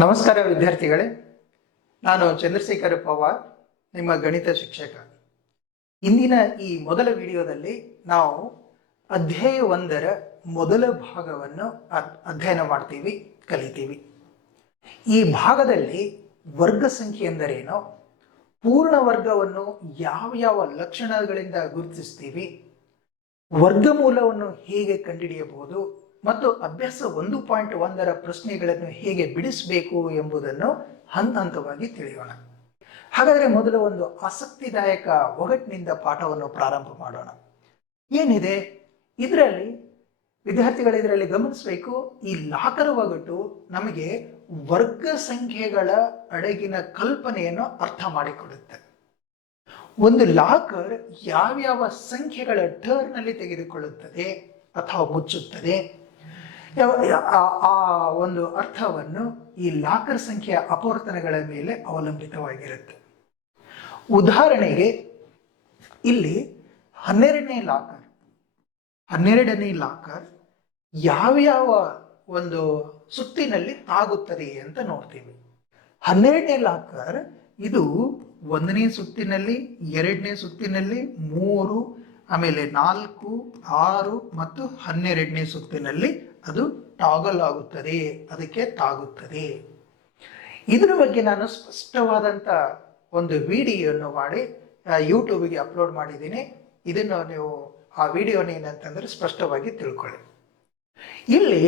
ನಮಸ್ಕಾರ ವಿದ್ಯಾರ್ಥಿಗಳೇ, ನಾನು ಚಂದ್ರಶೇಖರ್ ಪವಾರ್, ನಿಮ್ಮ ಗಣಿತ ಶಿಕ್ಷಕ. ಇಂದಿನ ಈ ಮೊದಲ ವಿಡಿಯೋದಲ್ಲಿ ನಾವು ಅಧ್ಯಾಯ 1ರ ಮೊದಲ ಭಾಗವನ್ನು ಅಧ್ಯಯನ ಮಾಡ್ತೀವಿ, ಕಲಿತೀವಿ. ಈ ಭಾಗದಲ್ಲಿ ವರ್ಗ ಸಂಖ್ಯೆ ಎಂದರೇನು, ಪೂರ್ಣ ವರ್ಗವನ್ನು ಯಾವ ಯಾವ ಲಕ್ಷಣಗಳಿಂದ ಗುರುತಿಸ್ತೀವಿ, ವರ್ಗಮೂಲವನ್ನು ಹೇಗೆ ಕಂಡುಹಿಡಿಯಬಹುದು ಮತ್ತು ಅಭ್ಯಾಸ 1.1ರ ಪ್ರಶ್ನೆಗಳನ್ನು ಹೇಗೆ ಬಿಡಿಸಬೇಕು ಎಂಬುದನ್ನು ಹಂತ ಹಂತವಾಗಿ ತಿಳಿಯೋಣ. ಹಾಗಾದರೆ ಮೊದಲು ಒಂದು ಆಸಕ್ತಿದಾಯಕ ಒಗಟಿನಿಂದ ಪಾಠವನ್ನು ಪ್ರಾರಂಭ ಮಾಡೋಣ. ಏನಿದೆ ಇದರಲ್ಲಿ ವಿದ್ಯಾರ್ಥಿಗಳು ಗಮನಿಸಬೇಕು, ಈ ಲಾಕರ ಒಗಟು ನಮಗೆ ವರ್ಗ ಸಂಖ್ಯೆಗಳ ಅಡಗಿನ ಕಲ್ಪನೆಯನ್ನು ಅರ್ಥ ಮಾಡಿಕೊಡುತ್ತೆ. ಒಂದು ಲಾಕರ್ ಯಾವ್ಯಾವ ಸಂಖ್ಯೆಗಳ ಟರ್ನಲ್ಲಿ ತೆಗೆದುಕೊಳ್ಳುತ್ತದೆ ಅಥವಾ ಮುಚ್ಚುತ್ತದೆ, ಆ ಒಂದು ಅರ್ಥವನ್ನು ಈ ಲಾಕರ್ ಸಂಖ್ಯೆಯ ಅಪವರ್ತನಗಳ ಮೇಲೆ ಅವಲಂಬಿತವಾಗಿರುತ್ತೆ. ಉದಾಹರಣೆಗೆ ಇಲ್ಲಿ 12ನೇ ಲಾಕರ್ ಯಾವ್ಯಾವ ಒಂದು ಸುತ್ತಿನಲ್ಲಿ ತಾಗುತ್ತದೆ ಅಂತ ನೋಡ್ತೀವಿ. 12ನೇ ಲಾಕರ್ ಇದು 1ನೇ ಸುತ್ತಿನಲ್ಲಿ, 2ನೇ ಸುತ್ತಿನಲ್ಲಿ, 3, ಆಮೇಲೆ 4, 6 ಮತ್ತು 12ನೇ ಸುತ್ತಿನಲ್ಲಿ ಅದು ಟಾಗಲ್ ಆಗುತ್ತದೆ, ಅದಕ್ಕೆ ತಾಗುತ್ತದೆ. ಇದರ ಬಗ್ಗೆ ನಾನು ಸ್ಪಷ್ಟವಾದಂಥ ಒಂದು ವಿಡಿಯೋವನ್ನು ಮಾಡಿ ಯೂಟ್ಯೂಬ್ಗೆ ಅಪ್ಲೋಡ್ ಮಾಡಿದ್ದೀನಿ. ಇದನ್ನು ನೀವು ಆ ವಿಡಿಯೋನ ಏನಂತಂದ್ರೆ ಸ್ಪಷ್ಟವಾಗಿ ತಿಳ್ಕೊಳ್ಳಿ. ಇಲ್ಲಿ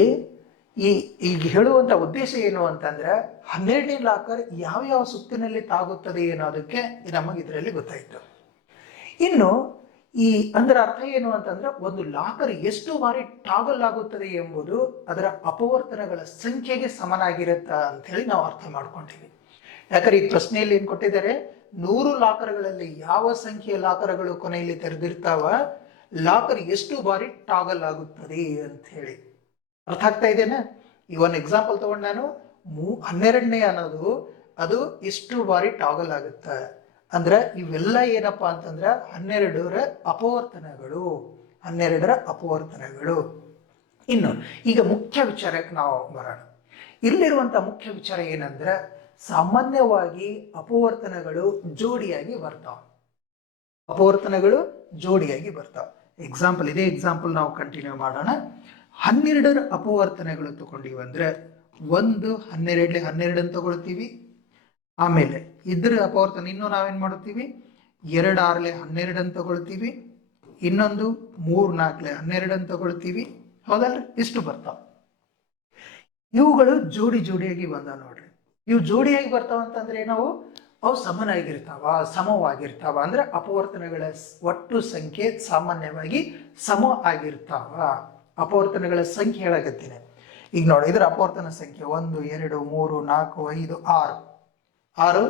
ಈಗ ಹೇಳುವಂಥ ಉದ್ದೇಶ ಏನು ಅಂತಂದ್ರೆ 12ನೇ ಲಾಕರ್ ಯಾವ್ಯಾವ ಸುತ್ತಿನಲ್ಲಿ ತಾಗುತ್ತದೆ ಅನ್ನೋದಕ್ಕೆ ನಮಗೆ ಇದರಲ್ಲಿ ಗೊತ್ತಾಯಿತು. ಇನ್ನು ಅದರ ಅರ್ಥ ಏನು ಅಂತಂದ್ರೆ ಒಂದು ಲಾಕರ್ ಎಷ್ಟು ಬಾರಿ ಟಾಗಲ್ ಆಗುತ್ತದೆ ಎಂಬುದು ಅದರ ಅಪವರ್ತನಗಳ ಸಂಖ್ಯೆಗೆ ಸಮನಾಗಿರುತ್ತಾ ಅಂತ ಹೇಳಿ ನಾವು ಅರ್ಥ ಮಾಡ್ಕೊಂಡಿವಿ. ಯಾಕಂದ್ರೆ ಈ ಪ್ರಶ್ನೆಯಲ್ಲಿ ಏನ್ ಕೊಟ್ಟಿದ್ದಾರೆ, 100 ಲಾಕರ್ಗಳಲ್ಲಿ ಯಾವ ಸಂಖ್ಯೆಯ ಲಾಕರ್ಗಳು ಕೊನೆಯಲ್ಲಿ ತೆರೆದಿರ್ತಾವ, ಲಾಕರ್ ಎಷ್ಟು ಬಾರಿ ಟಾಗಲ್ ಆಗುತ್ತದೆ ಅಂತ ಹೇಳಿ ಅರ್ಥ ಆಗ್ತಾ ಇದೆನಾ? ಈ ಒಂದು ಎಕ್ಸಾಂಪಲ್ ತಗೊಂಡು ನಾನು 12ನೇ ಅನ್ನೋದು ಅದು ಎಷ್ಟು ಬಾರಿ ಟಾಗಲ್ ಆಗುತ್ತೆ ಅಂದ್ರೆ ಇವೆಲ್ಲ ಏನಪ್ಪಾ ಅಂತಂದ್ರೆ 12ರ ಅಪವರ್ತನಗಳು. ಇನ್ನು ಈಗ ಮುಖ್ಯ ವಿಚಾರಕ್ಕೆ ನಾವು ಬರೋಣ. ಇಲ್ಲಿರುವಂತ ಮುಖ್ಯ ವಿಚಾರ ಏನಂದ್ರೆ, ಸಾಮಾನ್ಯವಾಗಿ ಅಪವರ್ತನಗಳು ಜೋಡಿಯಾಗಿ ಬರ್ತಾವ. ಇದೇ ಎಕ್ಸಾಂಪಲ್ ನಾವು ಕಂಟಿನ್ಯೂ ಮಾಡೋಣ. 12ರ ಅಪವರ್ತನಗಳು ತಗೊಂಡಿವಂದ್ರೆ 1 12 12 ಅಂತ ತಗೊಳ್ತೀವಿ. ಆಮೇಲೆ ಇದ್ರ ಅಪವರ್ತನ ಇನ್ನು ನಾವೇನ್ ಮಾಡ್ತೀವಿ, 2 6 12 ಅಂತ ತಗೊಳ್ತೀವಿ. ಇನ್ನೊಂದು 3 4 12 ಅಂತ ತಗೊಳ್ತೀವಿ. ಹೌದಲ್ರಿ? ಇಷ್ಟು ಬರ್ತಾವ. ಇವುಗಳು ಜೋಡಿಯಾಗಿ ಬಂದಾವ ನೋಡ್ರಿ. ಇವು ಜೋಡಿಯಾಗಿ ಬರ್ತಾವ ಅಂತಂದ್ರೆ ನಾವು ಅವು ಸಮವಾಗಿರ್ತಾವ ಅಂದ್ರೆ ಅಪವರ್ತನಗಳ ಒಟ್ಟು ಸಂಖ್ಯೆ ಸಾಮಾನ್ಯವಾಗಿ ಸಮ ಆಗಿರ್ತಾವ. ಅಪವರ್ತನಗಳ ಸಂಖ್ಯೆ ಹೇಳಕತ್ತೀನಿ. ಈಗ ನೋಡಿ, ಇದರ ಅಪವರ್ತನ ಸಂಖ್ಯೆ 1 2 3 4 5 6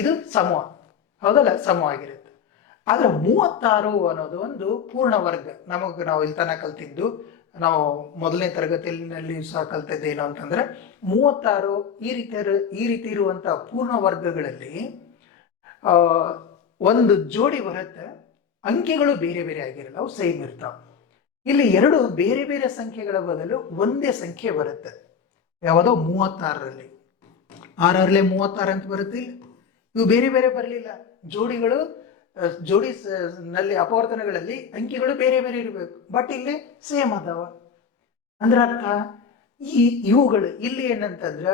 ಇದು ಸಮ, ಹೌದಲ್ಲ? ಸಮವಾಗಿರುತ್ತೆ. ಆದ್ರೆ 36 ಅನ್ನೋದು ಒಂದು ಪೂರ್ಣ ವರ್ಗ. ನಾವು ಇಲ್ಲಿ ತನಕ ಕಲ್ತಿದ್ದು, ನಾವು ಮೊದಲನೇ ತರಗತಿಯಲ್ಲಿ ಸಹ ಕಲ್ತಿದ್ದೇನು ಅಂತಂದ್ರೆ 36 ಈ ರೀತಿ ಇರುವಂತ ಪೂರ್ಣ ವರ್ಗಗಳಲ್ಲಿ ಒಂದು ಜೋಡಿ ಬರುತ್ತೆ. ಅಂಕೆಗಳು ಬೇರೆ ಬೇರೆ ಆಗಿರಲ್ಲ, ಅವು ಸೇಮ್ ಇರ್ತಾವ. ಇಲ್ಲಿ 2 ಬೇರೆ ಬೇರೆ ಸಂಖ್ಯೆಗಳ ಬದಲು ಒಂದೇ ಸಂಖ್ಯೆ ಬರುತ್ತೆ. ಯಾವುದೋ 36ರಲ್ಲಿ 36 ಅಂತ ಬರುತ್ತೆ. ಇವು ಬೇರೆ ಬೇರೆ ಬರಲಿಲ್ಲ. ಜೋಡಿ ನಲ್ಲಿ ಅಪವರ್ತನಗಳಲ್ಲಿ ಅಂಕಿಗಳು ಬೇರೆ ಬೇರೆ ಇರಬೇಕು, ಬಟ್ ಇಲ್ಲಿ ಸೇಮ್ ಅದಾವ. ಅಂದ್ರೆ ಅರ್ಥ ಇವುಗಳು ಇಲ್ಲಿ ಏನಂತಂದ್ರ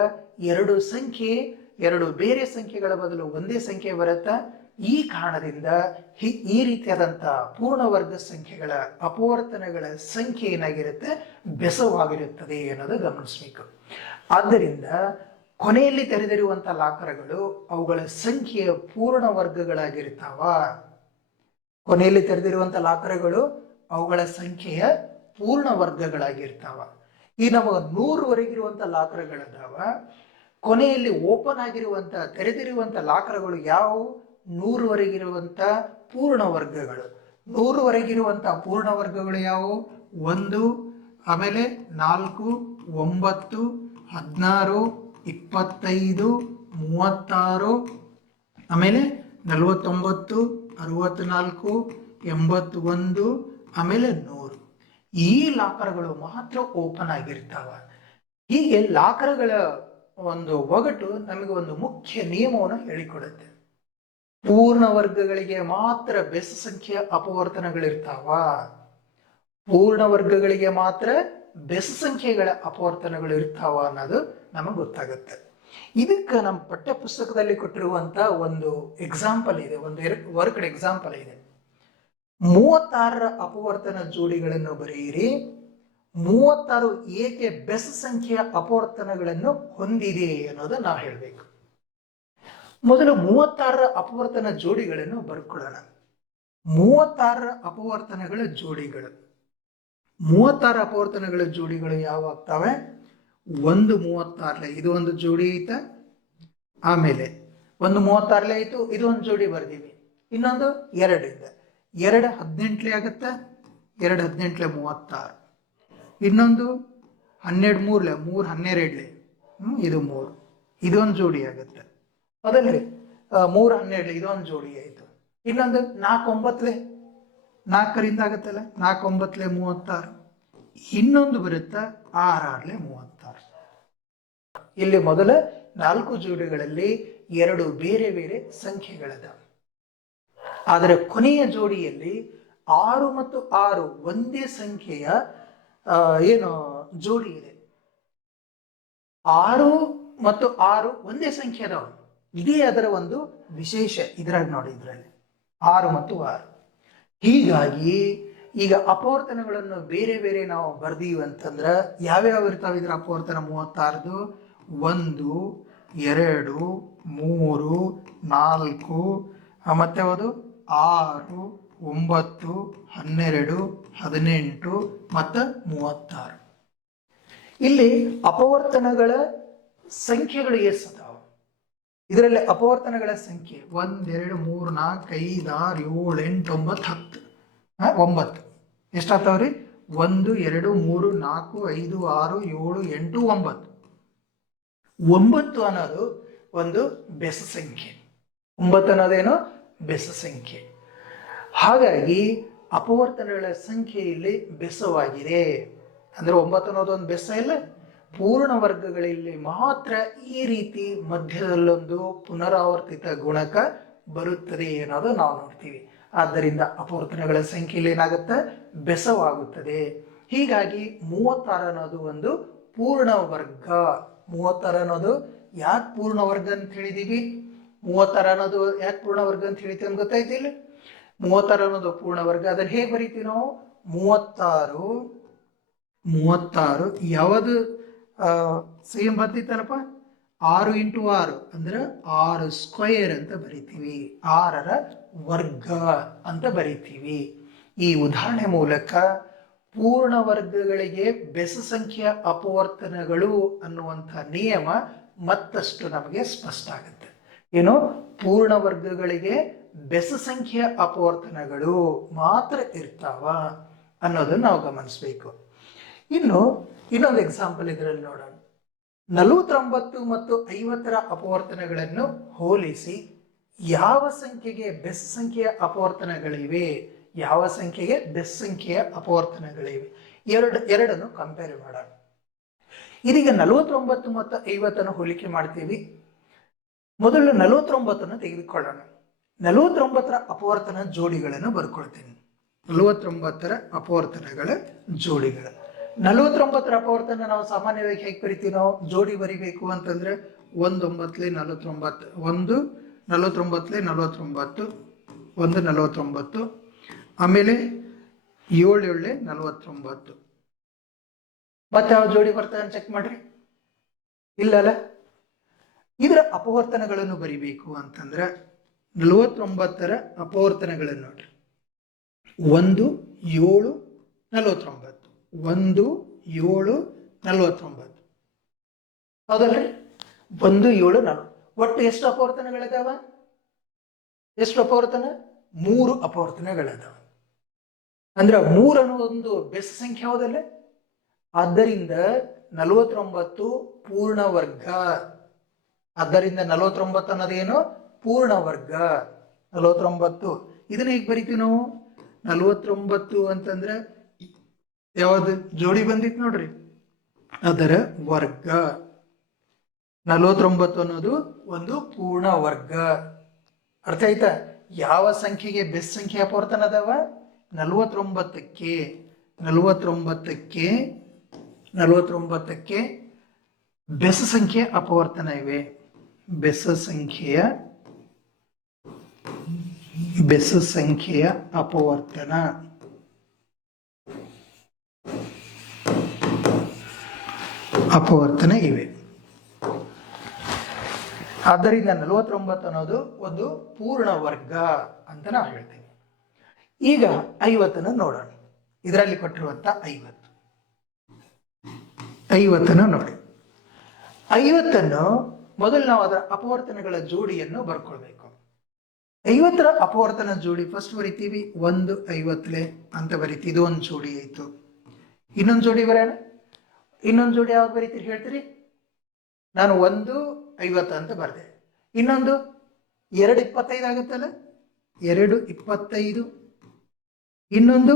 2 ಬೇರೆ ಸಂಖ್ಯೆಗಳ ಬದಲು ಒಂದೇ ಸಂಖ್ಯೆ ಬರುತ್ತಾ. ಈ ಕಾರಣದಿಂದ ಈ ರೀತಿಯಾದಂಥ ಪೂರ್ಣವರ್ಗ ಸಂಖ್ಯೆಗಳ ಅಪವರ್ತನಗಳ ಸಂಖ್ಯೆ ಏನಾಗಿರುತ್ತೆ, ಬೆಸವಾಗಿರುತ್ತದೆ ಅನ್ನೋದು ಗಮನಿಸಬೇಕು. ಆದ್ದರಿಂದ ಕೊನೆಯಲ್ಲಿ ತೆರೆದಿರುವಂಥ ಲಾಕರ್ಗಳು ಅವುಗಳ ಸಂಖ್ಯೆಯ ಪೂರ್ಣ ವರ್ಗಗಳಾಗಿರ್ತಾವ. ಕೊನೆಯಲ್ಲಿ ತೆರೆದಿರುವಂಥ ಲಾಕರ್ಗಳು ಅವುಗಳ ಸಂಖ್ಯೆಯ ಪೂರ್ಣ ವರ್ಗಗಳಾಗಿರ್ತಾವ. ಈ ನಮಗೆ 100ವರೆಗಿರುವಂಥ ಲಾಕರ್ಗಳದಾವ. ಕೊನೆಯಲ್ಲಿ ಓಪನ್ ಆಗಿರುವಂಥ ತೆರೆದಿರುವಂಥ ಲಾಕರ್ಗಳು ಯಾವುವು? 100ವರೆಗಿರುವಂಥ ಪೂರ್ಣ ವರ್ಗಗಳು. 100ವರೆಗಿರುವಂಥ ಪೂರ್ಣ ವರ್ಗಗಳು ಯಾವುವು? 1, ಆಮೇಲೆ 4, 9, 16, 25, 36, ಆಮೇಲೆ 49, 64, 81, ಆಮೇಲೆ 100. ಈ ಲಾಕರ್ಗಳು ಮಾತ್ರ ಓಪನ್ ಆಗಿರ್ತಾವ. ಹೀಗೆ ಲಾಕರ್ಗಳ ಒಂದು ಒಗಟು ನಮಗೆ ಒಂದು ಮುಖ್ಯ ನಿಯಮವನ್ನು ಹೇಳಿಕೊಡುತ್ತೆ. ಪೂರ್ಣ ವರ್ಗಗಳಿಗೆ ಮಾತ್ರ ಬೆಸ ಸಂಖ್ಯೆಯ ಅಪವರ್ತನಗಳಿರ್ತಾವ. ಪೂರ್ಣ ವರ್ಗಗಳಿಗೆ ಮಾತ್ರ ಬೆಸ ಸಂಖ್ಯೆಗಳ ಅಪವರ್ತನಗಳು ಇರ್ತಾವ ಅನ್ನೋದು ನಮಗೆ ಗೊತ್ತಾಗುತ್ತೆ. ಇದಕ್ಕೆ ನಮ್ಮ ಪಠ್ಯ ಪುಸ್ತಕದಲ್ಲಿ ಕೊಟ್ಟಿರುವಂತ ಒಂದು ಎಕ್ಸಾಂಪಲ್ ಇದೆ, ಒಂದು ವರ್ಕ್ಡ್ ಎಕ್ಸಾಂಪಲ್ ಇದೆ. 36 ಅಪವರ್ತನ ಜೋಡಿಗಳನ್ನು ಬರೆಯಿರಿ. 36 ಏಕೆ ಬೆಸ ಸಂಖ್ಯೆಯ ಅಪವರ್ತನಗಳನ್ನು ಹೊಂದಿದೆ ಅನ್ನೋದು ನಾವು ಹೇಳಬೇಕು. ಮೊದಲು 36 ಅಪವರ್ತನ ಜೋಡಿಗಳನ್ನು ಬರ್ಕೊಳ್ಳೋಣ. 36 ಅಪವರ್ತನಗಳ ಜೋಡಿಗಳು, 36 ಅಪವರ್ತನಗಳ ಜೋಡಿಗಳು ಯಾವ ಆಗ್ತವೆ? ಒಂದು 36 ಇದು ಒಂದು ಜೋಡಿ ಐತೆ, ಆಮೇಲೆ ಒಂದು 36 ಆಯ್ತು, ಇದು ಒಂದು ಜೋಡಿ ಬರ್ದೀವಿ. ಇನ್ನೊಂದು 2 ಇದೆ, 2 18 ಆಗುತ್ತೆ, 2 18 36. ಇನ್ನೊಂದು 12 3 3 12 ಇದು 3, ಇದೊಂದು ಜೋಡಿ ಆಗುತ್ತೆ. ಅದಲ್ರಿ 3 12 ಇದೊಂದು ಜೋಡಿ ಆಯ್ತು. ಇನ್ನೊಂದು 4 9 4ರಿಂದ ಆಗುತ್ತಲ್ಲ, 4 9 36. ಇನ್ನೊಂದು ಬರುತ್ತೆ 6 6 36. ಇಲ್ಲಿ ಮೊದಲ 4 ಜೋಡಿಗಳಲ್ಲಿ 2 ಬೇರೆ ಬೇರೆ ಸಂಖ್ಯೆಗಳಿದೆ. ಆದರೆ ಕೊನೆಯ ಜೋಡಿಯಲ್ಲಿ 6 ಮತ್ತು 6 ಒಂದೇ ಸಂಖ್ಯೆಯ ಏನು ಜೋಡಿ ಇದೆ. 6 ಮತ್ತು 6 ಒಂದೇ ಸಂಖ್ಯೆ ಅದಾವ. ಇದೇ ಅದರ ಒಂದು ವಿಶೇಷ. ಇದ್ರಾಗ ನೋಡಿ, ಇದರಲ್ಲಿ 6 ಮತ್ತು 6. ಹೀಗಾಗಿ ಈಗ ಅಪವರ್ತನಗಳನ್ನು ಬೇರೆ ಬೇರೆ ನಾವು ಬರ್ದೀವಿ ಅಂತಂದ್ರೆ ಯಾವ್ಯಾವ ಇರ್ತಾವೆ ಇದ್ರ ಅಪವರ್ತನ? 36 1 2 3 4 ಮತ್ತೆ ಯಾವುದು 6 9 12 18 ಮತ್ತು 36. ಇಲ್ಲಿ ಅಪವರ್ತನಗಳ ಸಂಖ್ಯೆಗಳು ಎಷ್ಟಾವ? ಇದರಲ್ಲಿ ಅಪವರ್ತನಗಳ ಸಂಖ್ಯೆ 1 2 3 4 5 6 7 8 9 10. 9 ಎಷ್ಟಾಗ್ತಾವ್ರಿ? 1 2 3 4 5 6 7 8 9. 9 ಅನ್ನೋದು ಒಂದು ಬೆಸ ಸಂಖ್ಯೆ. 9 ಅನ್ನೋದೇನು? ಬೆಸ ಸಂಖ್ಯೆ. ಹಾಗಾಗಿ ಅಪವರ್ತನಗಳ ಸಂಖ್ಯೆಯಲ್ಲಿ ಬೆಸವಾಗಿದೆ. ಅಂದ್ರೆ 9 ಅನ್ನೋದು ಒಂದು ಬೆಸ ಇಲ್ಲ. ಪೂರ್ಣ ವರ್ಗಗಳಲ್ಲಿ ಮಾತ್ರ ಈ ರೀತಿ ಮಧ್ಯದಲ್ಲೊಂದು ಪುನರಾವರ್ತಿತ ಗುಣಕ ಬರುತ್ತದೆ ಅನ್ನೋದು ನಾವು ನೋಡ್ತೀವಿ. ಆದ್ದರಿಂದ ಅಪವರ್ತನಗಳ ಸಂಖ್ಯೆಯಲ್ಲಿ ಏನಾಗುತ್ತೆ? ಬೆಸವಾಗುತ್ತದೆ. ಹೀಗಾಗಿ 36 ಅನ್ನೋದು ಒಂದು ಪೂರ್ಣ ವರ್ಗ. 36 ಅನ್ನೋದು ಯಾಕೆ ಪೂರ್ಣ ವರ್ಗ ಅಂತ ಹೇಳಿದೀವಿ? 36 ಅನ್ನೋದು ಯಾಕೆ ಪೂರ್ಣ ವರ್ಗ ಅಂತ ಹೇಳಿತೀವಿ ಅಂತ ಗೊತ್ತಾಯ್ತಿಲ್ಲ? 36 ಅನ್ನೋದು ಪೂರ್ಣ ವರ್ಗ. ಅದನ್ನ ಹೇಗೆ ಬರೀತೀವಿ ನಾವು? 36 ಯಾವುದು ಸೇಮ್ ಬರ್ತಿತ್ತಲ್ಲಪ್ಪ? 6 × 6 ಅಂದ್ರೆ 6 ಸ್ಕ್ವೇರ್ ಅಂತ ಬರಿತೀವಿ. 6ರ ವರ್ಗ ಅಂತ ಬರಿತೀವಿ. ಈ ಉದಾಹರಣೆ ಮೂಲಕ ಪೂರ್ಣ ವರ್ಗಗಳಿಗೆ ಬೆಸ ಸಂಖ್ಯೆಯ ಅಪವರ್ತನಗಳು ಅನ್ನುವಂಥ ನಿಯಮ ಮತ್ತಷ್ಟು ನಮಗೆ ಸ್ಪಷ್ಟ ಆಗುತ್ತೆ. ಏನು? ಪೂರ್ಣ ವರ್ಗಗಳಿಗೆ ಬೆಸ ಸಂಖ್ಯೆಯ ಅಪವರ್ತನಗಳು ಮಾತ್ರ ಇರ್ತಾವ ಅನ್ನೋದನ್ನು ನಾವು ಗಮನಿಸಬೇಕು. ಇನ್ನೊಂದು ಎಕ್ಸಾಂಪಲ್ ಇದರಲ್ಲಿ ನೋಡೋಣ. 49 ಮತ್ತು 50ರ ಅಪವರ್ತನಗಳನ್ನು ಹೋಲಿಸಿ ಯಾವ ಸಂಖ್ಯೆಗೆ ಬೆಸ ಸಂಖ್ಯೆಯ ಅಪವರ್ತನಗಳಿವೆ, ಯಾವ ಸಂಖ್ಯೆಗೆ ಬೆಸ ಸಂಖ್ಯೆಯ ಅಪವರ್ತನಗಳಿವೆ, ಎರಡನ್ನು ಕಂಪೇರ್ ಮಾಡೋಣ. ಇದೀಗ 49 ಮತ್ತು 50 ಹೋಲಿಕೆ ಮಾಡ್ತೀವಿ. ಮೊದಲು 49 ತೆಗೆದುಕೊಳ್ಳೋಣ. 49ರ ಅಪವರ್ತನ ಜೋಡಿಗಳನ್ನು ಬರ್ಕೊಳ್ತೀನಿ. 49ರ ಅಪವರ್ತನಗಳ ಜೋಡಿಗಳು. 49ರ ಅಪವರ್ತನ ನಾವು ಸಾಮಾನ್ಯವಾಗಿ ಹೇಗೆ ಬರಿತೀವಿ? ನಾವು ಜೋಡಿ ಬರಿಬೇಕು ಅಂತಂದ್ರೆ 1 9 49, 1 49 49, 1 49, ಆಮೇಲೆ 7 7 49. ಮತ್ತೆ ಯಾವ ಜೋಡಿ ಬರ್ತದೆ ಚೆಕ್ ಮಾಡ್ರಿ. ಇಲ್ಲಲ್ಲ? ಇದರ ಅಪವರ್ತನಗಳನ್ನು ಬರಿಬೇಕು ಅಂತಂದ್ರೆ 49ರ ಅಪವರ್ತನಗಳನ್ನು ನೋಡ್ರಿ. 1 7 49, 1 7 49. ಹೌದಲ್ರಿ? 1 7 4. ಒಟ್ಟು ಎಷ್ಟು ಅಪವರ್ತನಗಳಿದಾವ? ಎಷ್ಟು ಅಪವರ್ತನ? 3 ಅಪವರ್ತನಗಳಿದಾವ. ಅಂದ್ರೆ 3 ಅನ್ನೋ ಒಂದು ಬೆಸ ಸಂಖ್ಯೆ ಹೌದಲ್ಲ? ಆದ್ದರಿಂದ 49 ಪೂರ್ಣ ವರ್ಗ. ಆದ್ದರಿಂದ 49 ಅನ್ನೋದೇನು? ಪೂರ್ಣ ವರ್ಗ. 49 ಇದನ್ನ ಹೇಗೆ ಬರಿತೀವಿ ನಾವು? 49 ಅಂತಂದ್ರೆ ಯಾವ್ದು ಜೋಡಿ ಬಂದಿತ್ತು ನೋಡ್ರಿ, ಅದರ ವರ್ಗ. 49 ಅನ್ನೋದು ಒಂದು ಪೂರ್ಣ ವರ್ಗ. ಅರ್ಥ ಆಯ್ತಾ? ಯಾವ ಸಂಖ್ಯೆಗೆ ಬೆಸ್ ಸಂಖ್ಯೆ ಅಪವರ್ತನ ಅದಾವ? 49ಕ್ಕೆ 49ಕ್ಕೆ ಬೆಸ ಸಂಖ್ಯೆ ಅಪವರ್ತನ ಇವೆ. ಬೆಸ ಸಂಖ್ಯೆಯ ಅಪವರ್ತನ ಇವೆ. ಆದ್ದರಿಂದ 49 ಅನ್ನೋದು ಒಂದು ಪೂರ್ಣ ವರ್ಗ ಅಂತ ನಾವು ಹೇಳ್ತೇವೆ. ಈಗ 50 ನೋಡೋಣ. ಇದರಲ್ಲಿ ಕೊಟ್ಟಿರುವಂತ 50 ನೋಡಿ. 50 ಮೊದಲು ನಾವು ಅದರ ಅಪವರ್ತನಗಳ ಜೋಡಿಯನ್ನು ಬರ್ಕೊಳ್ಬೇಕು. 50ರ ಅಪವರ್ತನ ಜೋಡಿ ಫಸ್ಟ್ ಬರಿತೀವಿ. 1 50 ಅಂತ ಬರೀತೀವಿ. ಇದು ಒಂದು ಜೋಡಿ ಆಯ್ತು. ಇನ್ನೊಂದು ಜೋಡಿ ಬರೋಣ. ಇನ್ನೊಂದು ಜೋಡಿ ಯಾವ್ದು ಬರೀತೀರಿ ಹೇಳ್ತೀರಿ? ನಾನು 1 50 ಅಂತ ಬರ್ದೆ. ಇನ್ನೊಂದು 2 25 ಆಗುತ್ತಲ್ಲ, 2 25. ಇನ್ನೊಂದು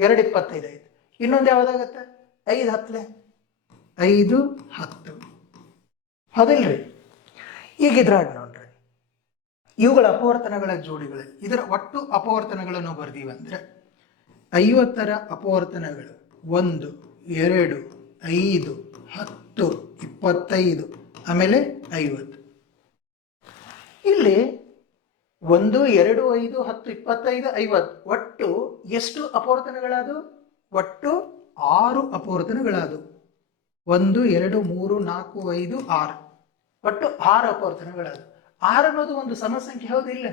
2 25 ಆಯ್ತು. ಇನ್ನೊಂದು ಯಾವ್ದಾಗತ್ತೆ? 5 10 5 10. ಹೌದಿಲ್ರಿ? ಈಗ ಇದ್ರಾಗ ನೋಡ್ರಿ, ಇವುಗಳ ಅಪವರ್ತನಗಳ ಜೋಡಿಗಳು, ಇದರ ಒಟ್ಟು ಅಪವರ್ತನಗಳನ್ನು ಬರ್ದೀವಂದ್ರೆ 50ರ ಅಪವರ್ತನಗಳು 1 2 5 10 25 ಆಮೇಲೆ 50. ಇಲ್ಲಿ 1 2 5 10 25 50 ಒಟ್ಟು ಎಷ್ಟು ಅಪವರ್ತನಗಳಾದವು? ಒಟ್ಟು 6 ಅಪವರ್ತನಗಳಾದವು. 1 2 3 4 5 6 ಒಟ್ಟು 6 ಅಪವರ್ತನಗಳಾದವು. 6 ಅನ್ನೋದು ಒಂದು ಸಮ ಸಂಖ್ಯೆ ಹೌದಿಲ್ಲ?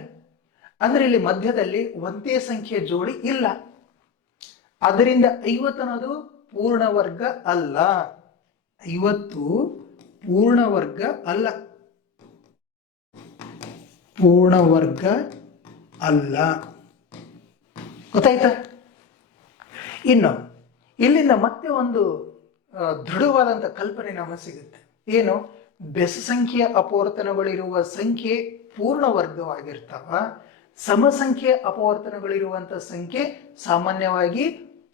ಅಂದ್ರೆ ಇಲ್ಲಿ ಮಧ್ಯದಲ್ಲಿ ಒಂದೇ ಸಂಖ್ಯೆಯ ಜೋಡಿ ಇಲ್ಲ. ಅದರಿಂದ 50 ಅನ್ನೋದು ಪೂರ್ಣ ವರ್ಗ ಅಲ್ಲ. 50 ಪೂರ್ಣ ವರ್ಗ ಅಲ್ಲ. ಪೂರ್ಣ ವರ್ಗ ಅಲ್ಲ. ಗೊತ್ತಾಯ್ತಾ? ಇನ್ನು ಇಲ್ಲಿಂದ ಮತ್ತೆ ಒಂದು ದೃಢವಾದಂಥ ಕಲ್ಪನೆ ನಮಗೆ ಸಿಗುತ್ತೆ. ಏನು? ಬೆಸ ಸಂಖ್ಯೆಯ ಅಪವರ್ತನಗಳಿರುವ ಸಂಖ್ಯೆ ಪೂರ್ಣ ವರ್ಗವಾಗಿರ್ತಾವ. ಸಮ ಸಂಖ್ಯೆಯ ಅಪವರ್ತನಗಳಿರುವಂಥ ಸಂಖ್ಯೆ ಸಾಮಾನ್ಯವಾಗಿ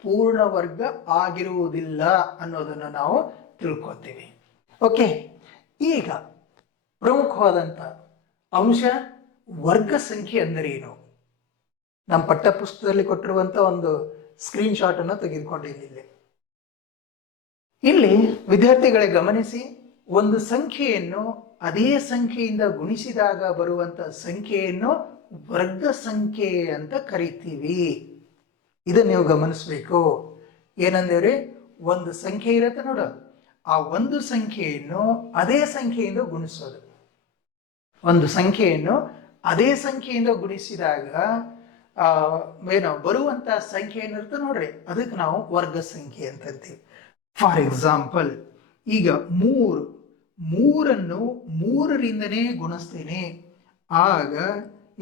ಪೂರ್ಣ ವರ್ಗ ಆಗಿರುವುದಿಲ್ಲ ಅನ್ನೋದನ್ನು ನಾವು ತಿಳ್ಕೊತೀವಿ. ಓಕೆ, ಈಗ ಪ್ರಮುಖವಾದಂಥ ಅಂಶ ವರ್ಗ ಸಂಖ್ಯೆ ಅಂದರೆ ಏನು? ನಮ್ಮ ಪಠ್ಯ ಪುಸ್ತಕದಲ್ಲಿ ಕೊಟ್ಟಿರುವಂಥ ಒಂದು ಸ್ಕ್ರೀನ್ ಶಾಟ್ ಅನ್ನು ತೆಗೆದುಕೊಂಡಿದ್ದೀನಿ. ಇಲ್ಲಿ ವಿದ್ಯಾರ್ಥಿಗಳೇ ಗಮನಿಸಿ, ಒಂದು ಸಂಖ್ಯೆಯನ್ನು ಅದೇ ಸಂಖ್ಯೆಯಿಂದ ಗುಣಿಸಿದಾಗ ಬರುವಂತ ಸಂಖ್ಯೆಯನ್ನು ವರ್ಗ ಸಂಖ್ಯೆ ಅಂತ ಕರಿತೀವಿ. ಇದನ್ನು ನೀವು ಗಮನಿಸಬೇಕು. ಏನಂದ್ರೆ ಒಂದು ಸಂಖ್ಯೆ ಇರುತ್ತೆ ನೋಡು, ಆ ಒಂದು ಸಂಖ್ಯೆಯನ್ನು ಅದೇ ಸಂಖ್ಯೆಯಿಂದ ಗುಣಿಸೋದು. ಒಂದು ಸಂಖ್ಯೆಯನ್ನು ಅದೇ ಸಂಖ್ಯೆಯಿಂದ ಗುಣಿಸಿದಾಗ ಬರುವಂತ ಸಂಖ್ಯೆ ಏನಿರುತ್ತೆ ನೋಡ್ರಿ, ಅದಕ್ಕೆ ನಾವು ವರ್ಗ ಸಂಖ್ಯೆ ಅಂತ ಅಂತೀವಿ. ಫಾರ್ ಎಕ್ಸಾಂಪಲ್, ಈಗ 3 3ರಿಂದನೇ ಗುಣಿಸ್ತೇನೆ, ಆಗ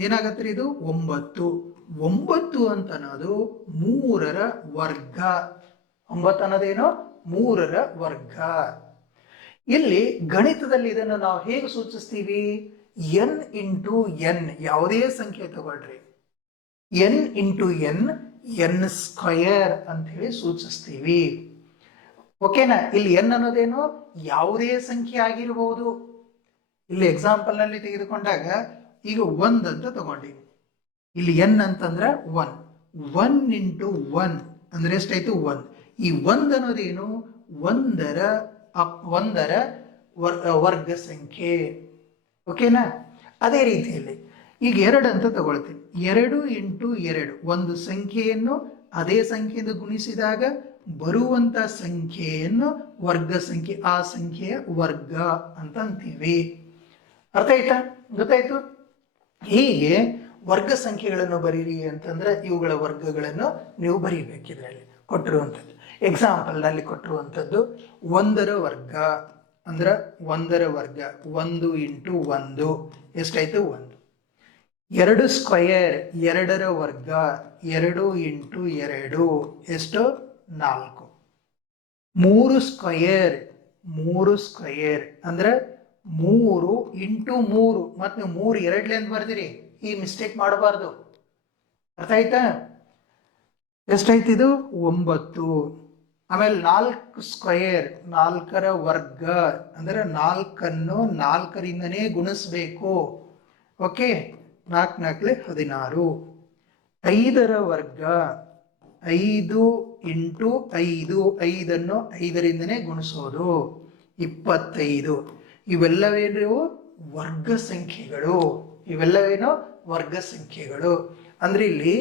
ಏನಾಗತ್ರಿ? ಇದು 9. 9 ಅಂತ ಅನ್ನೋದು 3ರ ವರ್ಗ. 9 ಅನ್ನೋದೇನು? 3ರ ವರ್ಗ. ಇಲ್ಲಿ ಗಣಿತದಲ್ಲಿ ಇದನ್ನು ನಾವು ಹೇಗೆ ಸೂಚಿಸ್ತೀವಿ? n into n. ಯಾವುದೇ ಸಂಖ್ಯೆ ತಗೊಳ್ರಿ, n into n, n square ಅಂತ ಹೇಳಿ ಸೂಚಿಸ್ತೀವಿ. ಓಕೆನಾ? ಇಲ್ಲಿ n ಅನ್ನೋದೇನು? ಯಾವುದೇ ಸಂಖ್ಯೆ ಆಗಿರಬಹುದು. ಇಲ್ಲಿ ಎಕ್ಸಾಂಪಲ್ ನಲ್ಲಿ ತೆಗೆದುಕೊಂಡಾಗ ಈಗ 1 ಅಂತ ತಗೊಂಡಿವಿ. ಇಲ್ಲಿ n ಅಂತಂದ್ರೆ 1. 1 ಇಂಟು 1 ಅಂದ್ರೆ ಎಷ್ಟಾಯ್ತು? 1. ಈ 1 ಅನ್ನೋದೇನು? ಒಂದರ ವರ್ಗ ಸಂಖ್ಯೆ. ಓಕೆನಾ? ಅದೇ ರೀತಿಯಲ್ಲಿ ಈಗ 2 ಅಂತ ತಗೊಳ್ತೀವಿ. 2 ಇಂಟು 2, ಒಂದು ಸಂಖ್ಯೆಯನ್ನು ಅದೇ ಸಂಖ್ಯೆಯಿಂದ ಗುಣಿಸಿದಾಗ ಬರುವಂತ ಸಂಖ್ಯೆಯನ್ನು ವರ್ಗ ಸಂಖ್ಯೆ, ಆ ಸಂಖ್ಯೆಯ ವರ್ಗ ಅಂತ ಅಂತೀವಿ. ಅರ್ಥ ಆಯ್ತಾ? ಗೊತ್ತಾಯ್ತು? ಹೀಗೆ ವರ್ಗ ಸಂಖ್ಯೆಗಳನ್ನು ಬರೀರಿ ಅಂತಂದ್ರೆ ಇವುಗಳ ವರ್ಗಗಳನ್ನು ನೀವು ಬರೀಬೇಕು. ಇದರಲ್ಲಿ ಕೊಟ್ಟಿರುವಂಥದ್ದು ಎಕ್ಸಾಂಪಲ್ ನಲ್ಲಿ ಕೊಟ್ಟಿರುವಂಥದ್ದು 1ರ ವರ್ಗ ಅಂದ್ರೆ 1ರ ವರ್ಗ 1 ಇಂಟು 1 ಎಷ್ಟಾಯ್ತು? 1. 2 ಸ್ಕ್ವಯರ್ 2ರ ವರ್ಗ 2 ಇಂಟು 2 ಎಷ್ಟು? 4. 3 ಸ್ಕ್ವಯರ್ 3 ಸ್ಕ್ವಯರ್ ಅಂದ್ರೆ 3 ಇಂಟು 3. ಮತ್ತೆ ನೀವು 3 2 ಅಂತ ಬರ್ದಿರಿ, ಈ ಮಿಸ್ಟೇಕ್ ಮಾಡಬಾರ್ದು. ಅರ್ಥ ಆಯ್ತಾ? ಎಷ್ಟಾಯ್ತು? ಇದು 9. ಆಮೇಲೆ 4 ಸ್ಕ್ವೇರ್, 4ರ ವರ್ಗ ಅಂದ್ರೆ 4ಅನ್ನು 4ರಿಂದನೇ ಗುಣಿಸ್ಬೇಕು. ಓಕೆ, 4 4 16. 5ರ ವರ್ಗ 5 ಇಂಟು 5, 5ಅನ್ನು 5ರಿಂದನೇ ಗುಣಿಸೋದು 25. ಇವೆಲ್ಲವೇನು ವರ್ಗ ಸಂಖ್ಯೆಗಳು. ಇವೆಲ್ಲವೇನು ವರ್ಗ ಸಂಖ್ಯೆಗಳು. ಅಂದ್ರೆ ಇಲ್ಲಿ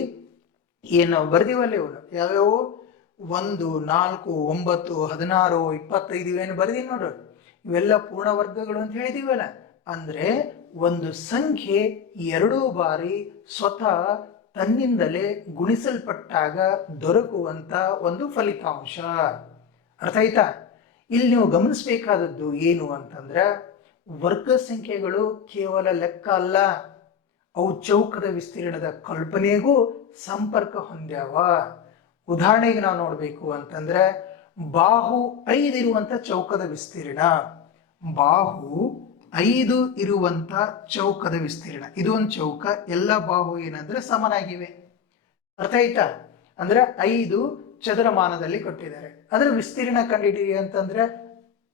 ಏನು ಬರ್ದಿವಲ್ಲ ಇವನು ಯಾವ್ಯಾವು 1 4 9 16 25 ಇವೇನು ಬರ್ದೀನಿ ನೋಡ್ರಿ, ಇವೆಲ್ಲ ಪೂರ್ಣ ವರ್ಗಗಳು ಅಂತ ಹೇಳಿದೀವಲ್ಲ. ಅಂದ್ರೆ ಒಂದು ಸಂಖ್ಯೆ 2 ಬಾರಿ ಸ್ವತಃ ತನ್ನಿಂದಲೇ ಗುಣಿಸಲ್ಪಟ್ಟಾಗ ದೊರಕುವಂತ ಒಂದು ಫಲಿತಾಂಶ. ಅರ್ಥ ಆಯ್ತಾ? ಇಲ್ಲಿ ನೀವು ಗಮನಿಸಬೇಕಾದದ್ದು ಏನು ಅಂತಂದ್ರೆ, ವರ್ಗ ಸಂಖ್ಯೆಗಳು ಕೇವಲ ಲೆಕ್ಕ ಅಲ್ಲ, ಅವು ಚೌಕದ ವಿಸ್ತೀರ್ಣದ ಕಲ್ಪನೆಗೂ ಸಂಪರ್ಕ ಹೊಂದ್ಯಾವ. ಉದಾಹರಣೆಗೆ ನಾವು ನೋಡ್ಬೇಕು ಅಂತಂದ್ರೆ, ಬಾಹು 5 ಇರುವಂತ ಚೌಕದ ವಿಸ್ತೀರ್ಣ, ಬಾಹು 5 ಇರುವಂತ ಚೌಕದ ವಿಸ್ತೀರ್ಣ, ಇದು ಒಂದು ಚೌಕ. ಎಲ್ಲ ಬಾಹು ಏನಂದ್ರೆ ಸಮನಾಗಿವೆ. ಅರ್ಥ ಆಯ್ತಾ? ಅಂದ್ರೆ 5 ಚದರಮಾನದಲ್ಲಿ ಕೊಟ್ಟಿದ್ದಾರೆ. ಅದರ ವಿಸ್ತೀರ್ಣ ಕಂಡುಹಿಡಿಯಿರಿ ಅಂತಂದ್ರೆ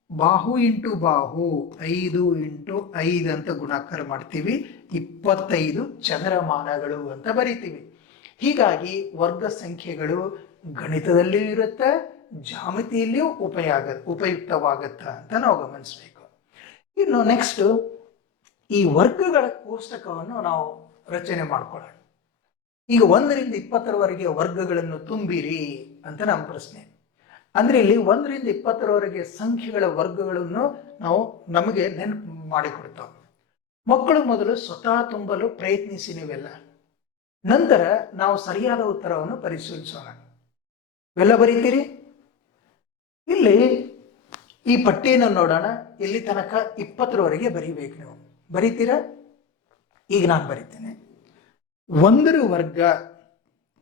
ಬಾಹು ಇಂಟು ಬಾಹು 5 ಇಂಟು 5 ಅಂತ ಗುಣಾಕಾರ ಮಾಡ್ತೀವಿ, 25 ಚದರಮಾನಗಳು ಅಂತ ಬರಿತೀವಿ. ಹೀಗಾಗಿ ವರ್ಗ ಸಂಖ್ಯೆಗಳು ಗಣಿತದಲ್ಲಿಯೂ ಇರುತ್ತೆ, ಜಾಮಿತಿಯಲ್ಲಿಯೂ ಉಪಯುಕ್ತವಾಗತ್ತ ಅಂತ ನಾವು ಗಮನಿಸಬೇಕು. ಇನ್ನು ನೆಕ್ಸ್ಟ್ ಈ ವರ್ಗಗಳ ಕೋಷ್ಟಕವನ್ನು ನಾವು ರಚನೆ ಮಾಡ್ಕೊಳ್ಳೋಣ. ಈಗ 1ರಿಂದ 20ರವರೆಗೆ ವರ್ಗಗಳನ್ನು ತುಂಬಿರಿ ಅಂತ ನಮ್ಮ ಪ್ರಶ್ನೆ. ಅಂದ್ರೆ ಇಲ್ಲಿ 1ರಿಂದ 20ರವರೆಗೆ ಸಂಖ್ಯೆಗಳ ವರ್ಗಗಳನ್ನು ನಮಗೆ ನೆನಪು ಮಾಡಿಕೊಡ್ತಾವೆ. ಮಕ್ಕಳು ಮೊದಲು ಸ್ವತಃ ತುಂಬಲು ಪ್ರಯತ್ನಿಸಿ ನೀವೆಲ್ಲ, ನಂತರ ನಾವು ಸರಿಯಾದ ಉತ್ತರವನ್ನು ಪರಿಶೀಲಿಸೋಣ. ಇವೆಲ್ಲ ಬರೀತೀರಿ? ಇಲ್ಲಿ ಈ ಪಟ್ಟಿಯನ್ನು ನೋಡೋಣ. ಇಲ್ಲಿ ತನಕ 20ರವರೆಗೆ ಬರೀಬೇಕು. ನೀವು ಬರೀತೀರಾ? ಈಗ ನಾನು ಬರೀತೇನೆ. 1ರ ವರ್ಗ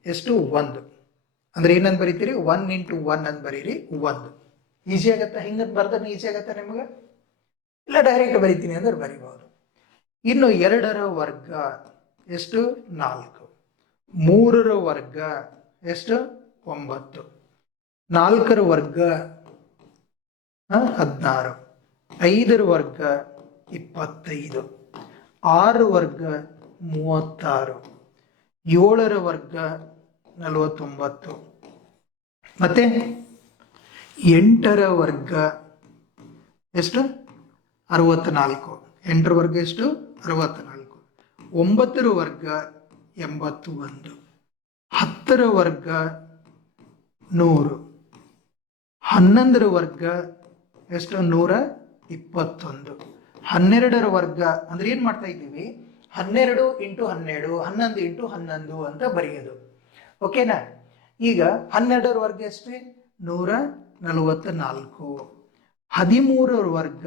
ಎಷ್ಟು? 1. ಅಂದ್ರೆ ಏನಂತ ಬರೀತೀರಿ? 1 ಇಂಟು 1 ಅಂತ ಬರೀರಿ. 1 ಈಸಿ ಆಗತ್ತ? ಹಿಂಗಂತ ಬರ್ದ್ರೆ ಈಸಿ ಆಗತ್ತ ನಿಮ್ಗೆ? ಇಲ್ಲ ಡೈರೆಕ್ಟ್ ಬರೀತೀನಿ ಅಂದ್ರೆ ಬರೀಬಹುದು. ಇನ್ನು 2ರ ವರ್ಗ ಎಷ್ಟು? 4. 3ರ ವರ್ಗ ಎಷ್ಟು? 9. 4ರ ವರ್ಗ 16. 5ರ ವರ್ಗ 25. 6ರ ವರ್ಗ 36. 7ರ ವರ್ಗ 49. ಮತ್ತೆ 8ರ ವರ್ಗ ಎಷ್ಟು? 64. 8ರ ವರ್ಗ ಎಷ್ಟು? 64. 9ರ ವರ್ಗ 81. 10ರ ವರ್ಗ 100. 11ರ ವರ್ಗ ಎಷ್ಟು? 121. 12ರ ವರ್ಗ ಅಂದ್ರೆ ಏನ್ ಮಾಡ್ತಾ ಇದ್ದೀವಿ? 12 ಇಂಟು 12, 11 ಇಂಟು 11 ಅಂತ ಬರೆಯೋದು. ಓಕೆನಾ? ಈಗ 12ರ ವರ್ಗ ಎಷ್ಟು? 144. 13ರ ವರ್ಗ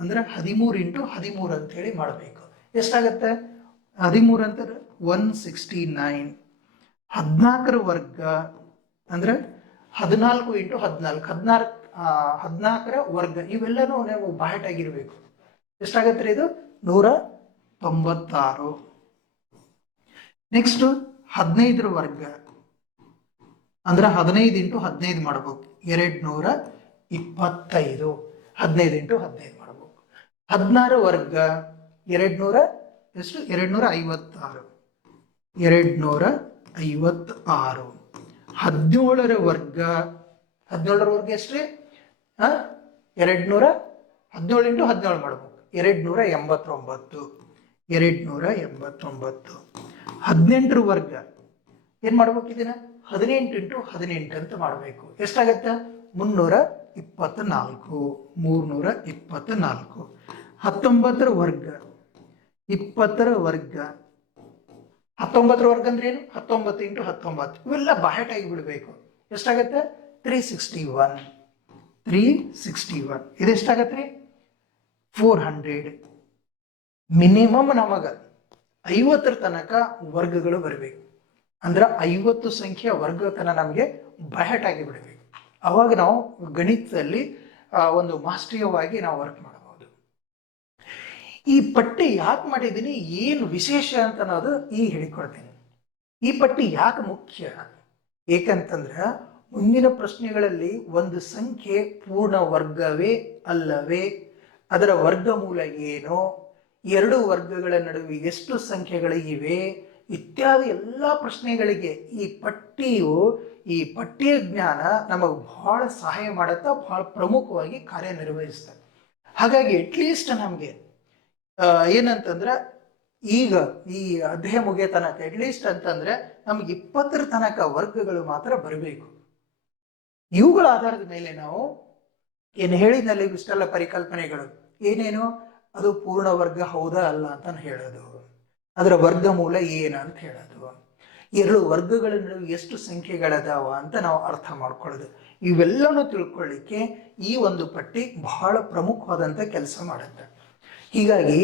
ಅಂದ್ರೆ 13 ಇಂಟು 13 ಅಂತ ಹೇಳಿ ಮಾಡಬೇಕು. ಎಷ್ಟಾಗತ್ತೆ? 13 ಅಂತ 169. 14ರ ವರ್ಗ ಅಂದ್ರೆ 14 ಇಂಟು 14, 14ರ ವರ್ಗ. ಇವೆಲ್ಲನೂ ನಾವು ಬಾಯ್ಟ್ ಆಗಿರ್ಬೇಕು. ಎಷ್ಟಾಗತ್ತೆ ಇದು? 196. ನೆಕ್ಸ್ಟ್ 15ರ ವರ್ಗ ಅಂದ್ರೆ 15 ಇಂಟು 15 ಮಾಡಬೇಕು, 225. 15 ಇಂಟು 15 ಮಾಡಬೇಕು. 16ರ ವರ್ಗ 200 ಎಷ್ಟು? 256. 256. 17ರ ವರ್ಗ, 17ರ ವರ್ಗ ಎಷ್ಟ್ರಿ? 200, 17 ಇಂಟು 17 ಮಾಡಬೇಕು, 289. 289. 18ರ ವರ್ಗ ಏನ್ ಮಾಡ್ಬೇಕು? ಇದನ್ನ 18 ಇಂಟು 18 ಅಂತ ಮಾಡಬೇಕು. ಎಷ್ಟಾಗತ್ತ? 324. 324. 19ರ ವರ್ಗ 20ರ ವರ್ಗ. 19ರ ವರ್ಗ ಅಂದ್ರೆ ಏನು? 19 ಇಂಟು 19. ಇವೆಲ್ಲ ಬಾಹೆಟ್ ಆಗಿ ಬಿಡಬೇಕು. ಎಷ್ಟಾಗತ್ತೆ? 361. 361. ಇದೆಷ್ಟಾಗತ್ರಿ? 400. ಮಿನಿಮಮ್ ನಮಗ 50ರ ತನಕ ವರ್ಗಗಳು ಬರಬೇಕು. ಅಂದ್ರೆ 50 ಸಂಖ್ಯೆಯ ವರ್ಗತನ ನಮಗೆ ಬಾಹೆಟ್ ಆಗಿ ಬಿಡಬೇಕು. ಅವಾಗ ನಾವು ಗಣಿತದಲ್ಲಿ ಒಂದು ಮಾಸ್ಟರಿಯವಾಗಿ ನಾವು ವರ್ಕ್ ಮಾಡಬಹುದು. ಈ ಪಟ್ಟಿ ಯಾಕೆ ಮಾಡಿದ್ದೀನಿ, ಏನು ವಿಶೇಷ ಅಂತ ಅನ್ನೋದು ಈಗ ಹೇಳಿಕೊಡ್ತೀನಿ. ಈ ಪಟ್ಟಿ ಯಾಕೆ ಮುಖ್ಯ? ಏಕಂತಂದ್ರೆ ಮುಂದಿನ ಪ್ರಶ್ನೆಗಳಲ್ಲಿ ಒಂದು ಸಂಖ್ಯೆ ಪೂರ್ಣ ವರ್ಗವೇ ಅಲ್ಲವೇ, ಅದರ ವರ್ಗಮೂಲ ಏನು, ಎರಡು ವರ್ಗಗಳ ನಡುವೆ ಎಷ್ಟು ಸಂಖ್ಯೆಗಳು ಇವೆ ಇತ್ಯಾದಿ ಎಲ್ಲ ಪ್ರಶ್ನೆಗಳಿಗೆ ಈ ಪಟ್ಟಿಯ ಜ್ಞಾನ ನಮಗೆ ಬಹಳ ಸಹಾಯ ಮಾಡುತ್ತಾ, ಬಹಳ ಪ್ರಮುಖವಾಗಿ ಕಾರ್ಯನಿರ್ವಹಿಸ್ತದೆ. ಹಾಗಾಗಿ ಅಟ್ಲೀಸ್ಟ್ ನಮಗೆ ಏನಂತಂದ್ರೆ ಈಗ ಈ ಅಧ್ಯಾಯ ಮುಗಿಯ ತನಕ ಅಟ್ಲೀಸ್ಟ್ ಅಂತಂದ್ರೆ ನಮ್ಗೆ 20 ತನಕ ವರ್ಗಗಳು ಮಾತ್ರ ಬರಬೇಕು. ಇವುಗಳ ಆಧಾರದ ಮೇಲೆ ನಾವು ಏನು ಹೇಳಿದ್ನಲ್ಲಿ ಇಷ್ಟೆಲ್ಲ ಪರಿಕಲ್ಪನೆಗಳು ಏನೇನು, ಅದು ಪೂರ್ಣ ವರ್ಗ ಹೌದಾ ಅಲ್ಲ ಅಂತ ಹೇಳೋದು, ಅದರ ವರ್ಗಮೂಲ ಏನಂತ ಹೇಳೋದು, ಎರಡು ವರ್ಗಗಳ ನಡುವೆ ಎಷ್ಟು ಸಂಖ್ಯೆಗಳದಾವ ಅಂತ ನಾವು ಅರ್ಥ ಮಾಡ್ಕೊಳ್ಳೋದು, ಇವೆಲ್ಲನೂ ತಿಳ್ಕೊಳ್ಳಿಕ್ಕೆ ಈ ಒಂದು ಪಟ್ಟಿ ಬಹಳ ಪ್ರಮುಖವಾದಂಥ ಕೆಲಸ ಮಾಡುತ್ತೆ. ಹೀಗಾಗಿ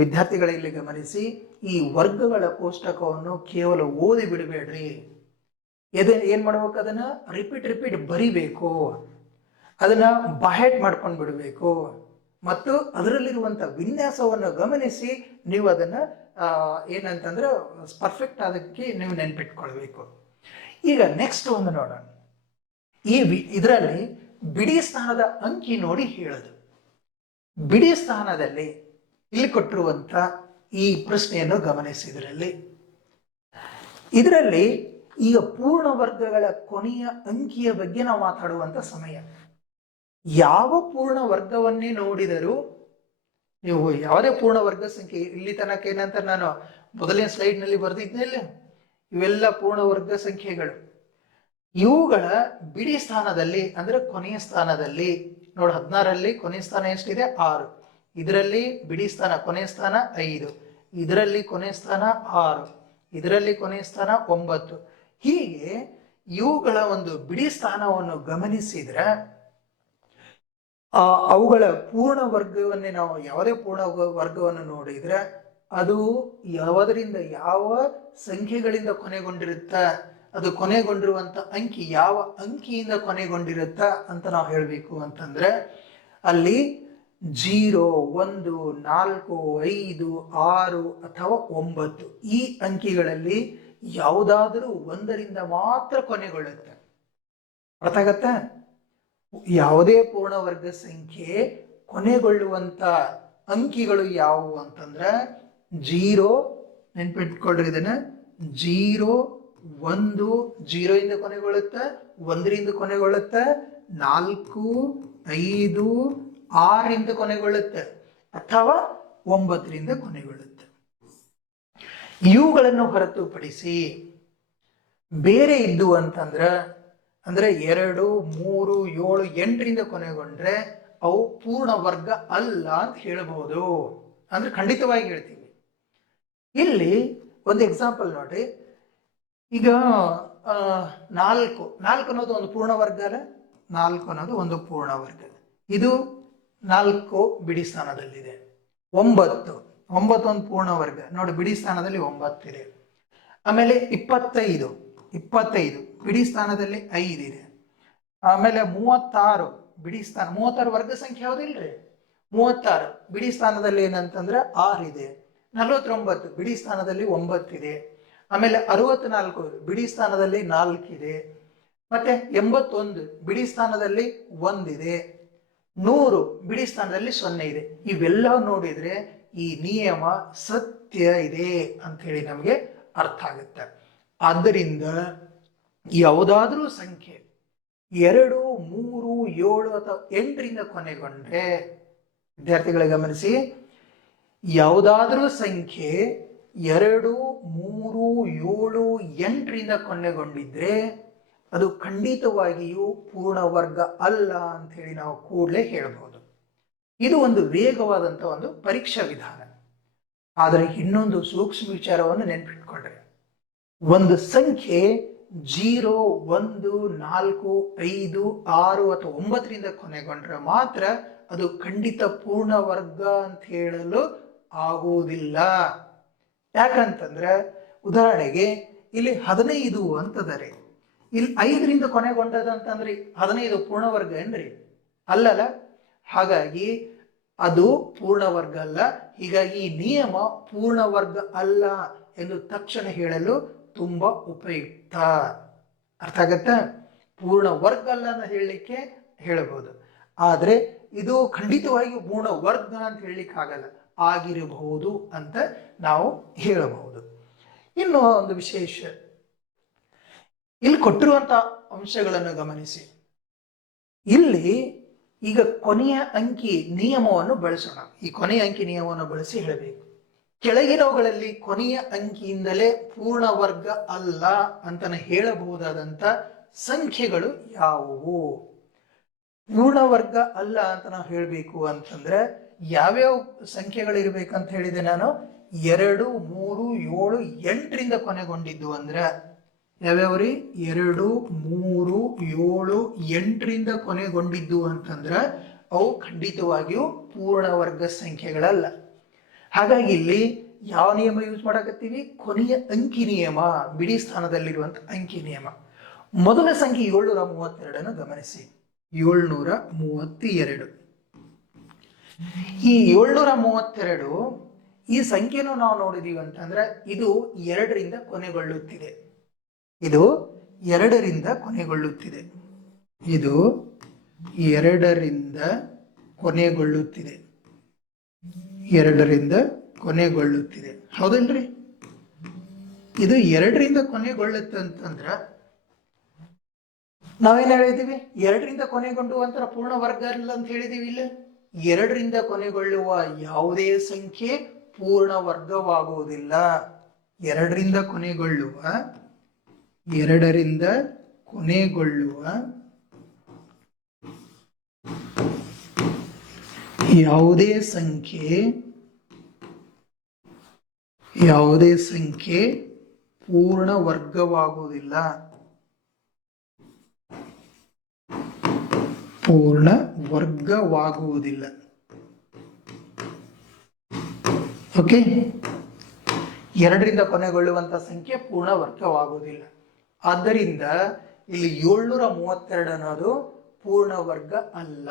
ವಿದ್ಯಾರ್ಥಿಗಳ ಇಲ್ಲಿ ಗಮನಿಸಿ, ಈ ವರ್ಗಗಳ ಕೋಷ್ಟಕವನ್ನು ಕೇವಲ ಓದಿ ಬಿಡಬೇಡ್ರಿ. ಏನ್ ಮಾಡ್ಬೇಕು, ಅದನ್ನ ರಿಪೀಟ್ ಬರಿಬೇಕು, ಅದನ್ನ ಬಹೆಟ್ ಮಾಡ್ಕೊಂಡು ಬಿಡಬೇಕು, ಮತ್ತು ಅದರಲ್ಲಿರುವಂಥ ವಿನ್ಯಾಸವನ್ನು ಗಮನಿಸಿ ನೀವು ಅದನ್ನ ಏನಂತಂದ್ರೆ ಪರ್ಫೆಕ್ಟ್ ಅದಕ್ಕೆ ನೀವು ನೆನ್ಪಿಟ್ಕೊಳ್ಬೇಕು. ಈಗ ನೆಕ್ಸ್ಟ್ ಒಂದು ನೋಡೋಣ, ಇದರಲ್ಲಿ ಬಿಡಿ ಸ್ಥಾನದ ಅಂಕಿ ನೋಡಿ ಹೇಳೋದು. ಬಿಡಿ ಸ್ಥಾನದಲ್ಲಿ ಇಲ್ಲಿ ಕೊಟ್ಟಿರುವಂತ ಈ ಪ್ರಶ್ನೆಯನ್ನು ಗಮನಿಸಿದ್ರಲ್ಲಿ ಇದರಲ್ಲಿ ಈಗ ಪೂರ್ಣ ವರ್ಗಗಳ ಕೊನೆಯ ಅಂಕಿಯ ಬಗ್ಗೆ ನಾವು ಮಾತಾಡುವಂತ ಸಮಯ. ಯಾವ ಪೂರ್ಣ ವರ್ಗವನ್ನೇ ನೋಡಿದರೂ ನೀವು ಯಾವುದೇ ಪೂರ್ಣ ವರ್ಗ ಸಂಖ್ಯೆ ಇಲ್ಲಿ ತನಕ ಏನಂತ ನಾನು ಮೊದಲನೇ ಸ್ಲೈಡ್ ನಲ್ಲಿ ಬರೆದಿದ್ನಿಲ್ಲ, ಇವೆಲ್ಲ ಪೂರ್ಣ ವರ್ಗ ಸಂಖ್ಯೆಗಳು. ಇವುಗಳ ಬಿಡಿ ಸ್ಥಾನದಲ್ಲಿ ಅಂದ್ರೆ ಕೊನೆಯ ಸ್ಥಾನದಲ್ಲಿ ನೋಡಿ, 16ರಲ್ಲಿ ಕೊನೆಯ ಸ್ಥಾನ ಎಷ್ಟಿದೆ 6, ಇದರಲ್ಲಿ ಬಿಡಿ ಸ್ಥಾನ ಕೊನೆಯ ಸ್ಥಾನ 5, ಇದರಲ್ಲಿ ಕೊನೆಯ ಸ್ಥಾನ 6, ಇದರಲ್ಲಿ ಕೊನೆಯ ಸ್ಥಾನ 9. ಹೀಗೆ ಇವುಗಳ ಒಂದು ಬಿಡಿ ಸ್ಥಾನವನ್ನು ಗಮನಿಸಿದ್ರೆ ಅವುಗಳ ಪೂರ್ಣ ವರ್ಗವನ್ನೇ ನಾವು ಯಾವುದೇ ಪೂರ್ಣ ವರ್ಗವನ್ನು ನೋಡಿದ್ರೆ ಅದು ಯಾವುದರಿಂದ ಯಾವ ಸಂಖ್ಯೆಗಳಿಂದ ಕೊನೆಗೊಂಡಿರುತ್ತ, ಅದು ಕೊನೆಗೊಂಡಿರುವಂತ ಅಂಕಿ ಯಾವ ಅಂಕಿಯಿಂದ ಕೊನೆಗೊಂಡಿರುತ್ತ ಅಂತ ನಾವು ಹೇಳಬೇಕು ಅಂತಂದ್ರೆ ಅಲ್ಲಿ 0, 1, 4, 5, 6 ಅಥವಾ 9 ಈ ಅಂಕಿಗಳಲ್ಲಿ ಯಾವುದಾದರೂ ಒಂದರಿಂದ ಮಾತ್ರ ಕೊನೆಗೊಳ್ಳುತ್ತೆ. ಅರ್ಥ ಆಗತ್ತಾ? ಯಾವುದೇ ಪೂರ್ಣ ವರ್ಗ ಸಂಖ್ಯೆ ಕೊನೆಗೊಳ್ಳುವಂತ ಅಂಕಿಗಳು ಯಾವುವು ಅಂತಂದ್ರೆ 0, ನೆನ್ಪಿಟ್ಕೊಳ್ರಿ ಇದನ್ನ, 0, 1 0 ಇಂದ ಕೊನೆಗೊಳ್ಳುತ್ತೆ, 1ರಿಂದ ಕೊನೆಗೊಳ್ಳುತ್ತೆ, 4, 5, 6ರಿಂದ ಕೊನೆಗೊಳ್ಳುತ್ತೆ, ಅಥವಾ 9ರಿಂದ ಕೊನೆಗೊಳ್ಳುತ್ತೆ. ಇವುಗಳನ್ನು ಹೊರತುಪಡಿಸಿ ಬೇರೆ ಇದ್ದು ಅಂತಂದ್ರೆ 2, 3, 7, 8ರಿಂದ ಕೊನೆಗೊಂಡ್ರೆ ಅವು ಪೂರ್ಣ ವರ್ಗ ಅಲ್ಲ ಅಂತ ಹೇಳ್ಬೋದು. ಅಂದ್ರೆ ಖಂಡಿತವಾಗಿ ಹೇಳ್ತೀವಿ. ಇಲ್ಲಿ ಒಂದು ಎಕ್ಸಾಂಪಲ್ ನೋಡಿ, ಈಗ 4 ಅನ್ನೋದು ಒಂದು ಪೂರ್ಣ ವರ್ಗ ಅಲ್ಲ, 4 ಅನ್ನೋದು ಒಂದು ಪೂರ್ಣ ವರ್ಗ. ಇದು 4 ಬಿಡಿ ಸ್ಥಾನದಲ್ಲಿದೆ. 9 ಒಂದು ಪೂರ್ಣ ವರ್ಗ ನೋಡಿ, ಬಿಡಿ ಸ್ಥಾನದಲ್ಲಿ 9 ಇದೆ. ಆಮೇಲೆ 25 ಬಿಡಿ ಸ್ಥಾನದಲ್ಲಿ 5 ಇದೆ. ಆಮೇಲೆ 36 ಬಿಡಿ ಸ್ಥಾನ, 36 ವರ್ಗ ಸಂಖ್ಯೆ ಯಾವುದಿಲ್ರಿ, 36 ಬಿಡಿ ಸ್ಥಾನದಲ್ಲಿ ಏನಂತಂದ್ರೆ 6 ಇದೆ. 49 ಬಿಡಿ ಸ್ಥಾನದಲ್ಲಿ 9 ಇದೆ. ಆಮೇಲೆ 64 ಬಿಡಿ ಸ್ಥಾನದಲ್ಲಿ 4 ಇದೆ. ಮತ್ತೆ 81 ಬಿಡಿ ಸ್ಥಾನದಲ್ಲಿ 1 ಇದೆ. 100 ಬಿಡಿ ಸ್ಥಾನದಲ್ಲಿ 0 ಇದೆ. ಇವೆಲ್ಲ ನೋಡಿದ್ರೆ ಈ ನಿಯಮ ಸತ್ಯ ಇದೆ ಅಂತ ಹೇಳಿ ನಮಗೆ ಅರ್ಥ ಆಗುತ್ತೆ. ಆದ್ದರಿಂದ ಯಾವುದಾದ್ರೂ ಸಂಖ್ಯೆ 2, 3, 7 ಅಥವಾ 8ರಿಂದ ಕೊನೆಗೊಂಡ್ರೆ, ವಿದ್ಯಾರ್ಥಿಗಳ ಗಮನಿಸಿ, ಯಾವುದಾದ್ರೂ ಸಂಖ್ಯೆ 2, 3, 7, 8ರಿಂದ ಕೊನೆಗೊಂಡಿದ್ರೆ ಅದು ಖಂಡಿತವಾಗಿಯೂ ಪೂರ್ಣ ವರ್ಗ ಅಲ್ಲ ಅಂತ ಹೇಳಿ ನಾವು ಕೂಡಲೇ ಹೇಳಬಹುದು. ಇದು ಒಂದು ವೇಗವಾದಂಥ ಒಂದು ಪರೀಕ್ಷಾ ವಿಧಾನ. ಆದರೆ ಇನ್ನೊಂದು ಸೂಕ್ಷ್ಮ ವಿಚಾರವನ್ನು ನೆನಪಿಟ್ಕೊಂಡ್ರೆ, ಒಂದು ಸಂಖ್ಯೆ 0, 1, 4, 5, 6 ಅಥವಾ 9ರಿಂದ ಕೊನೆಗೊಂಡ್ರೆ ಮಾತ್ರ ಅದು ಖಂಡಿತ ಪೂರ್ಣ ವರ್ಗ ಅಂತ ಹೇಳಲು ಆಗುವುದಿಲ್ಲ. ಯಾಕಂತಂದ್ರೆ ಉದಾಹರಣೆಗೆ ಇಲ್ಲಿ 15 ಅಂತದರೆ, ಇಲ್ಲಿ 5ರಿಂದ ಕೊನೆಗೊಂಡದಂತಂದ್ರಿ 15 ಪೂರ್ಣ ವರ್ಗ ಏನ್ರಿ? ಅಲ್ಲಲ್ಲ. ಹಾಗಾಗಿ ಅದು ಪೂರ್ಣ ವರ್ಗ ಅಲ್ಲ. ಹೀಗಾಗಿ ಈ ನಿಯಮ ಪೂರ್ಣ ವರ್ಗ ಅಲ್ಲ ಎಂದು ತಕ್ಷಣ ಹೇಳಲು ತುಂಬಾ ಉಪಯುಕ್ತ. ಅರ್ಥ ಆಗತ್ತಾ? ಪೂರ್ಣ ವರ್ಗ ಅಲ್ಲ ಅಂತ ಹೇಳಲಿಕ್ಕೆ ಹೇಳಬಹುದು. ಆದ್ರೆ ಇದು ಖಂಡಿತವಾಗಿ ಪೂರ್ಣ ವರ್ಗ ಅಂತ ಹೇಳಲಿಕ್ಕೆ ಆಗಲ್ಲ, ಆಗಿರಬಹುದು ಅಂತ ನಾವು ಹೇಳಬಹುದು. ಇನ್ನು ಒಂದು ವಿಶೇಷ, ಇಲ್ಲಿ ಕೊಟ್ಟಿರುವಂತಹ ಅಂಶಗಳನ್ನು ಗಮನಿಸಿ. ಇಲ್ಲಿ ಈಗ ಕೊನೆಯ ಅಂಕಿ ನಿಯಮವನ್ನು ಬಳಸೋಣ. ಈ ಕೊನೆಯ ಅಂಕಿ ನಿಯಮವನ್ನು ಬಳಸಿ ಹೇಳಬೇಕು. ಕೆಳಗಿನವುಗಳಲ್ಲಿ ಕೊನೆಯ ಅಂಕಿಯಿಂದಲೇ ಪೂರ್ಣ ವರ್ಗ ಅಲ್ಲ ಅಂತ ಹೇಳಬಹುದಾದಂತ ಸಂಖ್ಯೆಗಳು ಯಾವುವು? ಪೂರ್ಣ ವರ್ಗ ಅಲ್ಲ ಅಂತ ನಾವು ಹೇಳಬೇಕು ಅಂತಂದ್ರೆ ಯಾವ್ಯಾವ ಸಂಖ್ಯೆಗಳು ಇರ್ಬೇಕಂತ ಹೇಳಿದೆ ನಾನು? 2, 3, 7, 8ರಿಂದ ಕೊನೆಗೊಂಡಿದ್ದು ಅಂದ್ರೆ ಯಾವ್ಯಾವ್ರಿ? 2, 3, 7, 8ರಿಂದ ಕೊನೆಗೊಂಡಿದ್ದು ಅಂತಂದ್ರ ಅವು ಖಂಡಿತವಾಗಿಯೂ ಪೂರ್ಣ ವರ್ಗ ಸಂಖ್ಯೆಗಳಲ್ಲ. ಹಾಗಾಗಿ ಇಲ್ಲಿ ಯಾವ ನಿಯಮ ಯೂಸ್ ಮಾಡಕತ್ತೀವಿ? ಕೊನೆಯ ಅಂಕಿ ನಿಯಮ, ಬಿಡಿ ಸ್ಥಾನದಲ್ಲಿರುವಂತ ಅಂಕಿ ನಿಯಮ. ಮೊದಲ ಸಂಖ್ಯೆ 732 ಗಮನಿಸಿ. 732. ಈ 732 ಈ ಸಂಖ್ಯೆನೂ ನಾವು ನೋಡಿದೀವಿ ಅಂತಂದ್ರೆ ಇದು 2ರಿಂದ ಕೊನೆಗೊಳ್ಳುತ್ತಿದೆ. ಇದು 2ರಿಂದ ಕೊನೆಗೊಳ್ಳುತ್ತಿದೆ. ಇದು 2ರಿಂದ ಕೊನೆಗೊಳ್ಳುತ್ತಿದೆ. 2ರಿಂದ ಕೊನೆಗೊಳ್ಳುತ್ತಿದೆ, ಹೌದಲ್ರಿ? ಇದು 2ರಿಂದ ಕೊನೆಗೊಳ್ಳುತ್ತೆ ಅಂತಂದ್ರ ನಾವೇನ್ ಹೇಳಿದೀವಿ? 2ರಿಂದ ಕೊನೆಗೊಂಡು ಪೂರ್ಣ ವರ್ಗ ಅಲ್ಲ ಅಂತ ಹೇಳಿದೀವಿ. ಇಲ್ಲ, 2ರಿಂದ ಕೊನೆಗೊಳ್ಳುವ ಯಾವುದೇ ಸಂಖ್ಯೆ ಪೂರ್ಣ ವರ್ಗವಾಗುವುದಿಲ್ಲ. 2ರಿಂದ ಕೊನೆಗೊಳ್ಳುವ ಯಾವುದೇ ಸಂಖ್ಯೆ ಪೂರ್ಣ ವರ್ಗವಾಗುವುದಿಲ್ಲ. ಪೂರ್ಣ ವರ್ಗವಾಗುವುದಿಲ್ಲ. ಓಕೆ, 2ರಿಂದ ಕೊನೆಗೊಳ್ಳುವಂತ ಸಂಖ್ಯೆ ಪೂರ್ಣ ವರ್ಗವಾಗುವುದಿಲ್ಲ. ಆದ್ದರಿಂದ ಇಲ್ಲಿ 732 ಅನ್ನೋದು ಪೂರ್ಣ ವರ್ಗ ಅಲ್ಲ.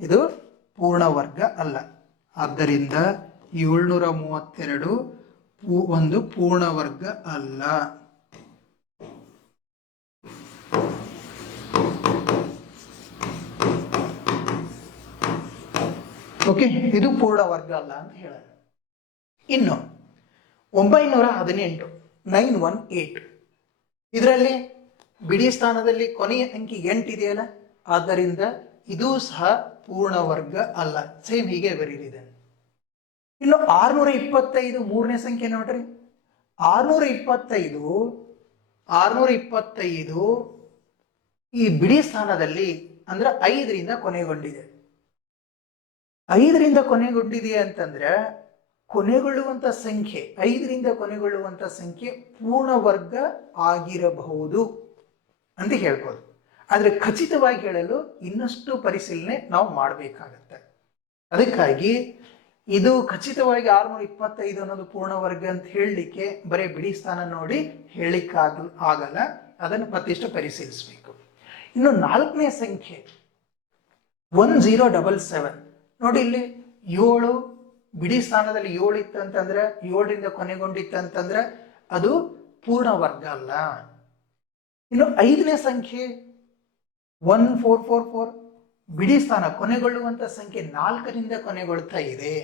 ಇದು ಪೂರ್ಣ ವರ್ಗ ಅಲ್ಲ. ಆದ್ದರಿಂದ 732 ಒಂದು ಪೂರ್ಣ ವರ್ಗ ಅಲ್ಲ. ಓಕೆ, ಇದು ಪೂರ್ಣ ವರ್ಗ ಅಲ್ಲ ಅಂತ ಹೇಳೋಣ. ಇನ್ನು 918, 918, ಇದರಲ್ಲಿ ಬಿಡಿ ಸ್ಥಾನದಲ್ಲಿ ಕೊನೆಯ ಅಂಕಿ 8 ಇದೆಯಲ್ಲ, ಆದ್ದರಿಂದ ಇದು ಸಹ ಪೂರ್ಣ ವರ್ಗ ಅಲ್ಲ. ಸೇಮ್ ಹೀಗೆ ಬರೀರಿದೆ. ಇನ್ನು 625, ಮೂರನೇ ಸಂಖ್ಯೆ ನೋಡ್ರಿ. 625 ಈ ಬಿಡಿ ಸ್ಥಾನದಲ್ಲಿ ಅಂದ್ರೆ 5ರಿಂದ ಕೊನೆಗೊಂಡಿದೆ. 5ರಿಂದ ಕೊನೆಗೊಂಡಿದೆಯಾ ಅಂತಂದ್ರೆ ಕೊನೆಗೊಳ್ಳುವಂತ ಸಂಖ್ಯೆ, 5ರಿಂದ ಕೊನೆಗೊಳ್ಳುವಂತ ಸಂಖ್ಯೆ ಪೂರ್ಣ ವರ್ಗ ಆಗಿರಬಹುದು ಅಂತ ಹೇಳ್ಬೋದು. ಆದ್ರೆ ಖಚಿತವಾಗಿ ಹೇಳಲು ಇನ್ನಷ್ಟು ಪರಿಶೀಲನೆ ನಾವು ಮಾಡಬೇಕಾಗತ್ತೆ. ಅದಕ್ಕಾಗಿ ಇದು ಖಚಿತವಾಗಿ 625 ಅನ್ನೋದು ಪೂರ್ಣ ವರ್ಗ ಅಂತ ಹೇಳಲಿಕ್ಕೆ ಬರೀ ಬಿಡಿ ಸ್ಥಾನ ನೋಡಿ ಹೇಳಲಿಕ್ಕೆ ಆಗಲ್ಲ. ಅದನ್ನು ಮತ್ತಿಷ್ಟು ಪರಿಶೀಲಿಸಬೇಕು. ಇನ್ನು 4ನೇ ಸಂಖ್ಯೆ 1077 ನೋಡಿ. ಇಲ್ಲಿ 7 ಬಿಡಿ ಸ್ಥಾನದಲ್ಲಿ 7 ಇತ್ತಂತಂದ್ರೆ 7ರಿಂದ ಕೊನೆಗೊಂಡಿತ್ತಂತಂದ್ರೆ ಅದು ಪೂರ್ಣ ವರ್ಗ ಅಲ್ಲ. ಇನ್ನು 5ನೇ ಸಂಖ್ಯೆ 1444 ಬಿಡಿ ಸ್ಥಾನ ಕೊನೆಗೊಳ್ಳುವಂತ ಸಂಖ್ಯೆ 4ರಿಂದ ಕೊನೆಗೊಳ್ತಾ ಇದೆ.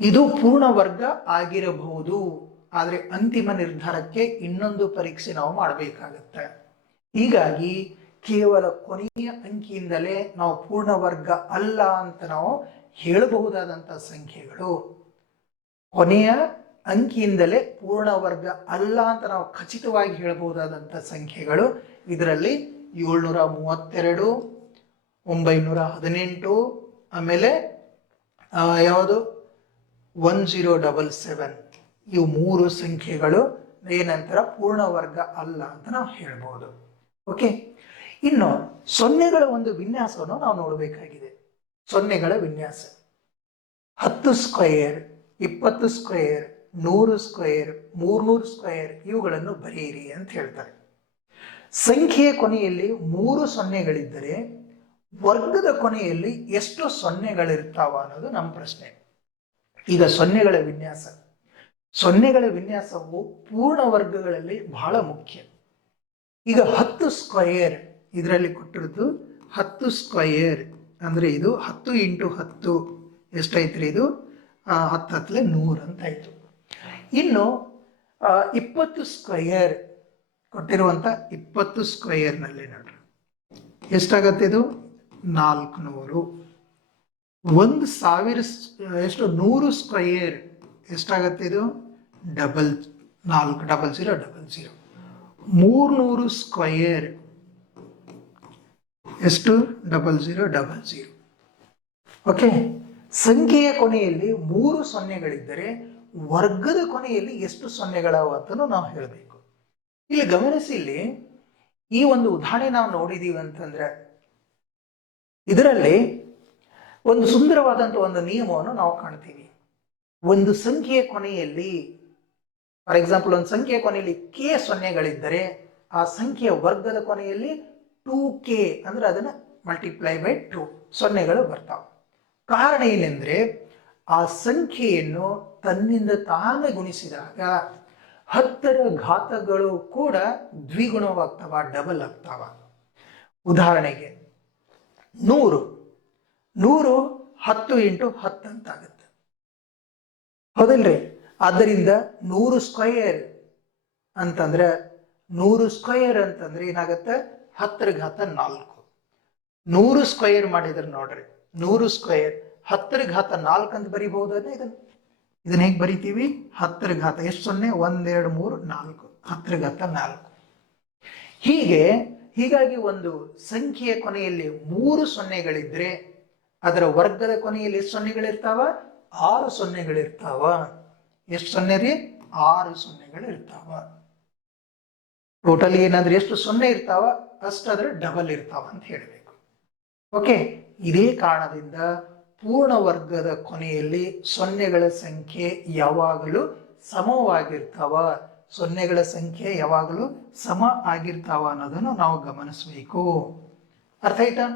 ಇದು ಪೂರ್ಣ ವರ್ಗ ಆಗಿರಬಹುದು. ಆದ್ರೆ ಅಂತಿಮ ನಿರ್ಧಾರಕ್ಕೆ ಇನ್ನೊಂದು ಪರೀಕ್ಷೆ ನಾವು ಮಾಡಬೇಕಾಗತ್ತೆ. ಹೀಗಾಗಿ ಕೇವಲ ಕೊನೆಯ ಅಂಕಿಯಿಂದಲೇ ನಾವು ಪೂರ್ಣ ವರ್ಗ ಅಲ್ಲ ಅಂತ ನಾವು ಹೇಳಬಹುದಾದಂತ ಸಂಖ್ಯೆಗಳು, ಕೊನೆಯ ಅಂಕಿಯಿಂದಲೇ ಪೂರ್ಣ ವರ್ಗ ಅಲ್ಲ ಅಂತ ನಾವು ಖಚಿತವಾಗಿ ಹೇಳಬಹುದಾದಂತ ಸಂಖ್ಯೆಗಳು ಇದರಲ್ಲಿ 732, 918, ಆಮೇಲೆ ಯಾವುದು 1077, ಇವು 3 ಸಂಖ್ಯೆಗಳು ಏನಂತರ ಪೂರ್ಣ ವರ್ಗ ಅಲ್ಲ ಅಂತ ನಾವು ಹೇಳ್ಬೋದು. ಓಕೆ, ಇನ್ನು ಸೊನ್ನೆಗಳ ಒಂದು ವಿನ್ಯಾಸವನ್ನು ನಾವು ನೋಡಬೇಕಾಗಿದೆ. ಸೊನ್ನೆಗಳ ವಿನ್ಯಾಸ 10 ಸ್ಕ್ವೇರ್, 20 ಸ್ಕ್ವೇರ್, 100 ಸ್ಕ್ವೇರ್, 300 ಸ್ಕ್ವೇರ್ ಇವುಗಳನ್ನು ಬರೆಯಿರಿ ಅಂತ ಹೇಳ್ತಾರೆ. ಸಂಖ್ಯೆಯ ಕೊನೆಯಲ್ಲಿ 3 ಸೊನ್ನೆಗಳಿದ್ದರೆ ವರ್ಗದ ಕೊನೆಯಲ್ಲಿ ಎಷ್ಟು ಸೊನ್ನೆಗಳಿರ್ತಾವ ಅನ್ನೋದು ನಮ್ಮ ಪ್ರಶ್ನೆ. ಈಗ ಸೊನ್ನೆಗಳ ವಿನ್ಯಾಸವು ಪೂರ್ಣ ವರ್ಗಗಳಲ್ಲಿ ಬಹಳ ಮುಖ್ಯ. ಈಗ 10 ಸ್ಕ್ವಯರ್ ಇದರಲ್ಲಿ ಕೊಟ್ಟಿರೋದು 10 ಸ್ಕ್ವಯರ್ ಅಂದ್ರೆ ಇದು 10 ಇಂಟು 10 ಎಷ್ಟಾಯ್ತು ಇದು 10 ಹತ್ತಲೆ 100 ಅಂತ ಆಯ್ತು. ಇನ್ನು 20 ಸ್ಕ್ವಯರ್ ಕೊಟ್ಟಿರುವಂತ 20 ಸ್ಕ್ವಯರ್ನಲ್ಲಿ ನೋಡ್ರಿ ಎಷ್ಟಾಗತ್ತೆ ಇದು 400. 1000 ಎಷ್ಟು 100 ಸ್ಕ್ವಯರ್ ಎಷ್ಟಾಗತ್ತೆ ಇದು 40000. 300 ಸ್ಕ್ವಯರ್ ಎಷ್ಟು 0000. ಓಕೆ, ಸಂಖ್ಯೆಯ ಕೊನೆಯಲ್ಲಿ 3 ಸೊನ್ನೆಗಳಿದ್ದರೆ ವರ್ಗದ ಕೊನೆಯಲ್ಲಿ ಎಷ್ಟು ಸೊನ್ನೆಗಳವ ಅಂತಲೂ ನಾವು ಹೇಳಬೇಕು. ಇಲ್ಲಿ ಗಮನಿಸಿ, ಇಲ್ಲಿ ಈ ಒಂದು ಉದಾಹರಣೆ ನಾವು ನೋಡಿದೀವಿ ಅಂತಂದ್ರೆ ಇದರಲ್ಲಿ ಒಂದು ಸುಂದರವಾದಂಥ ಒಂದು ನಿಯಮವನ್ನು ನಾವು ಕಾಣ್ತೀವಿ. ಒಂದು ಸಂಖ್ಯೆಯ ಕೊನೆಯಲ್ಲಿ, ಫಾರ್ ಎಕ್ಸಾಂಪಲ್ ಒಂದು ಸಂಖ್ಯೆಯ ಕೊನೆಯಲ್ಲಿ ಕೆ ಸೊನ್ನೆಗಳಿದ್ದರೆ ಆ ಸಂಖ್ಯೆಯ ವರ್ಗದ ಕೊನೆಯಲ್ಲಿ 2k ಅಂದ್ರೆ ಅದನ್ನ ಮಲ್ಟಿಪ್ಲೈ ಬೈ 2 ಸೊನ್ನೆಗಳು ಬರ್ತಾವೆ. ಕಾರಣ ಏನೆಂದ್ರೆ ಆ ಸಂಖ್ಯೆಯನ್ನು ತನ್ನಿಂದ ತಾನೇ ಗುಣಿಸಿದಾಗ 10ರ ಘಾತಗಳು ಕೂಡ ದ್ವಿಗುಣವಾಗ್ತಾವ, ಡಬಲ್ ಆಗ್ತಾವ. ಉದಾಹರಣೆಗೆ 100 10 ಇಂಟು 10 ಅಂತ ಆಗುತ್ತೆ, ಹೌದಲ್ರಿ? ಆದ್ದರಿಂದ 100 ಸ್ಕ್ವಯರ್ ಅಂತಂದ್ರೆ 100 ಸ್ಕ್ವಯರ್ ಅಂತಂದ್ರೆ ಏನಾಗುತ್ತೆ 10ರ ಘಾತ 4. 100 ಸ್ಕ್ವಯರ್ ಮಾಡಿದ್ರೆ ನೋಡ್ರಿ 100 ಸ್ಕ್ವಯರ್ 10ರ ಘಾತ 4 ಅಂತ ಬರಿಬಹುದನ್ನ. ಇದನ್ನ ಹೇಗೆ ಬರಿತೀವಿ? 10ರ ಘಾತ ಎಷ್ಟು ಸೊನ್ನೆ 1 2 3 4, 10ರ ಘಾತ 4. ಹೀಗಾಗಿ ಒಂದು ಸಂಖ್ಯೆಯ ಕೊನೆಯಲ್ಲಿ 3 ಸೊನ್ನೆಗಳಿದ್ರೆ ಅದರ ವರ್ಗದ ಕೊನೆಯಲ್ಲಿ ಎಷ್ಟು ಸೊನ್ನೆಗಳಿರ್ತಾವ? 6 ಸೊನ್ನೆಗಳಿರ್ತಾವ. ಎಷ್ಟು ಸೊನ್ನೆ ರೀ? 6 ಸೊನ್ನೆಗಳಿರ್ತಾವ. ಟೋಟಲ್ ಏನಾದ್ರೆ ಎಷ್ಟು ಸೊನ್ನೆ ಇರ್ತಾವ ಅಷ್ಟಾದ್ರೆ ಡಬಲ್ ಇರ್ತಾವ ಅಂತ ಹೇಳಬೇಕು. ಓಕೆ, ಇದೇ ಕಾರಣದಿಂದ ಪೂರ್ಣ ವರ್ಗದ ಕೊನೆಯಲ್ಲಿ ಸೊನ್ನೆಗಳ ಸಂಖ್ಯೆ ಯಾವಾಗಲೂ ಸಮವಾಗಿರ್ತಾವ, ಸೊನ್ನೆಗಳ ಸಂಖ್ಯೆ ಯಾವಾಗಲೂ ಸಮ ಆಗಿರ್ತಾವ ಅನ್ನೋದನ್ನು ನಾವು ಗಮನಿಸಬೇಕು. ಅರ್ಥ ಆಯ್ತಾ?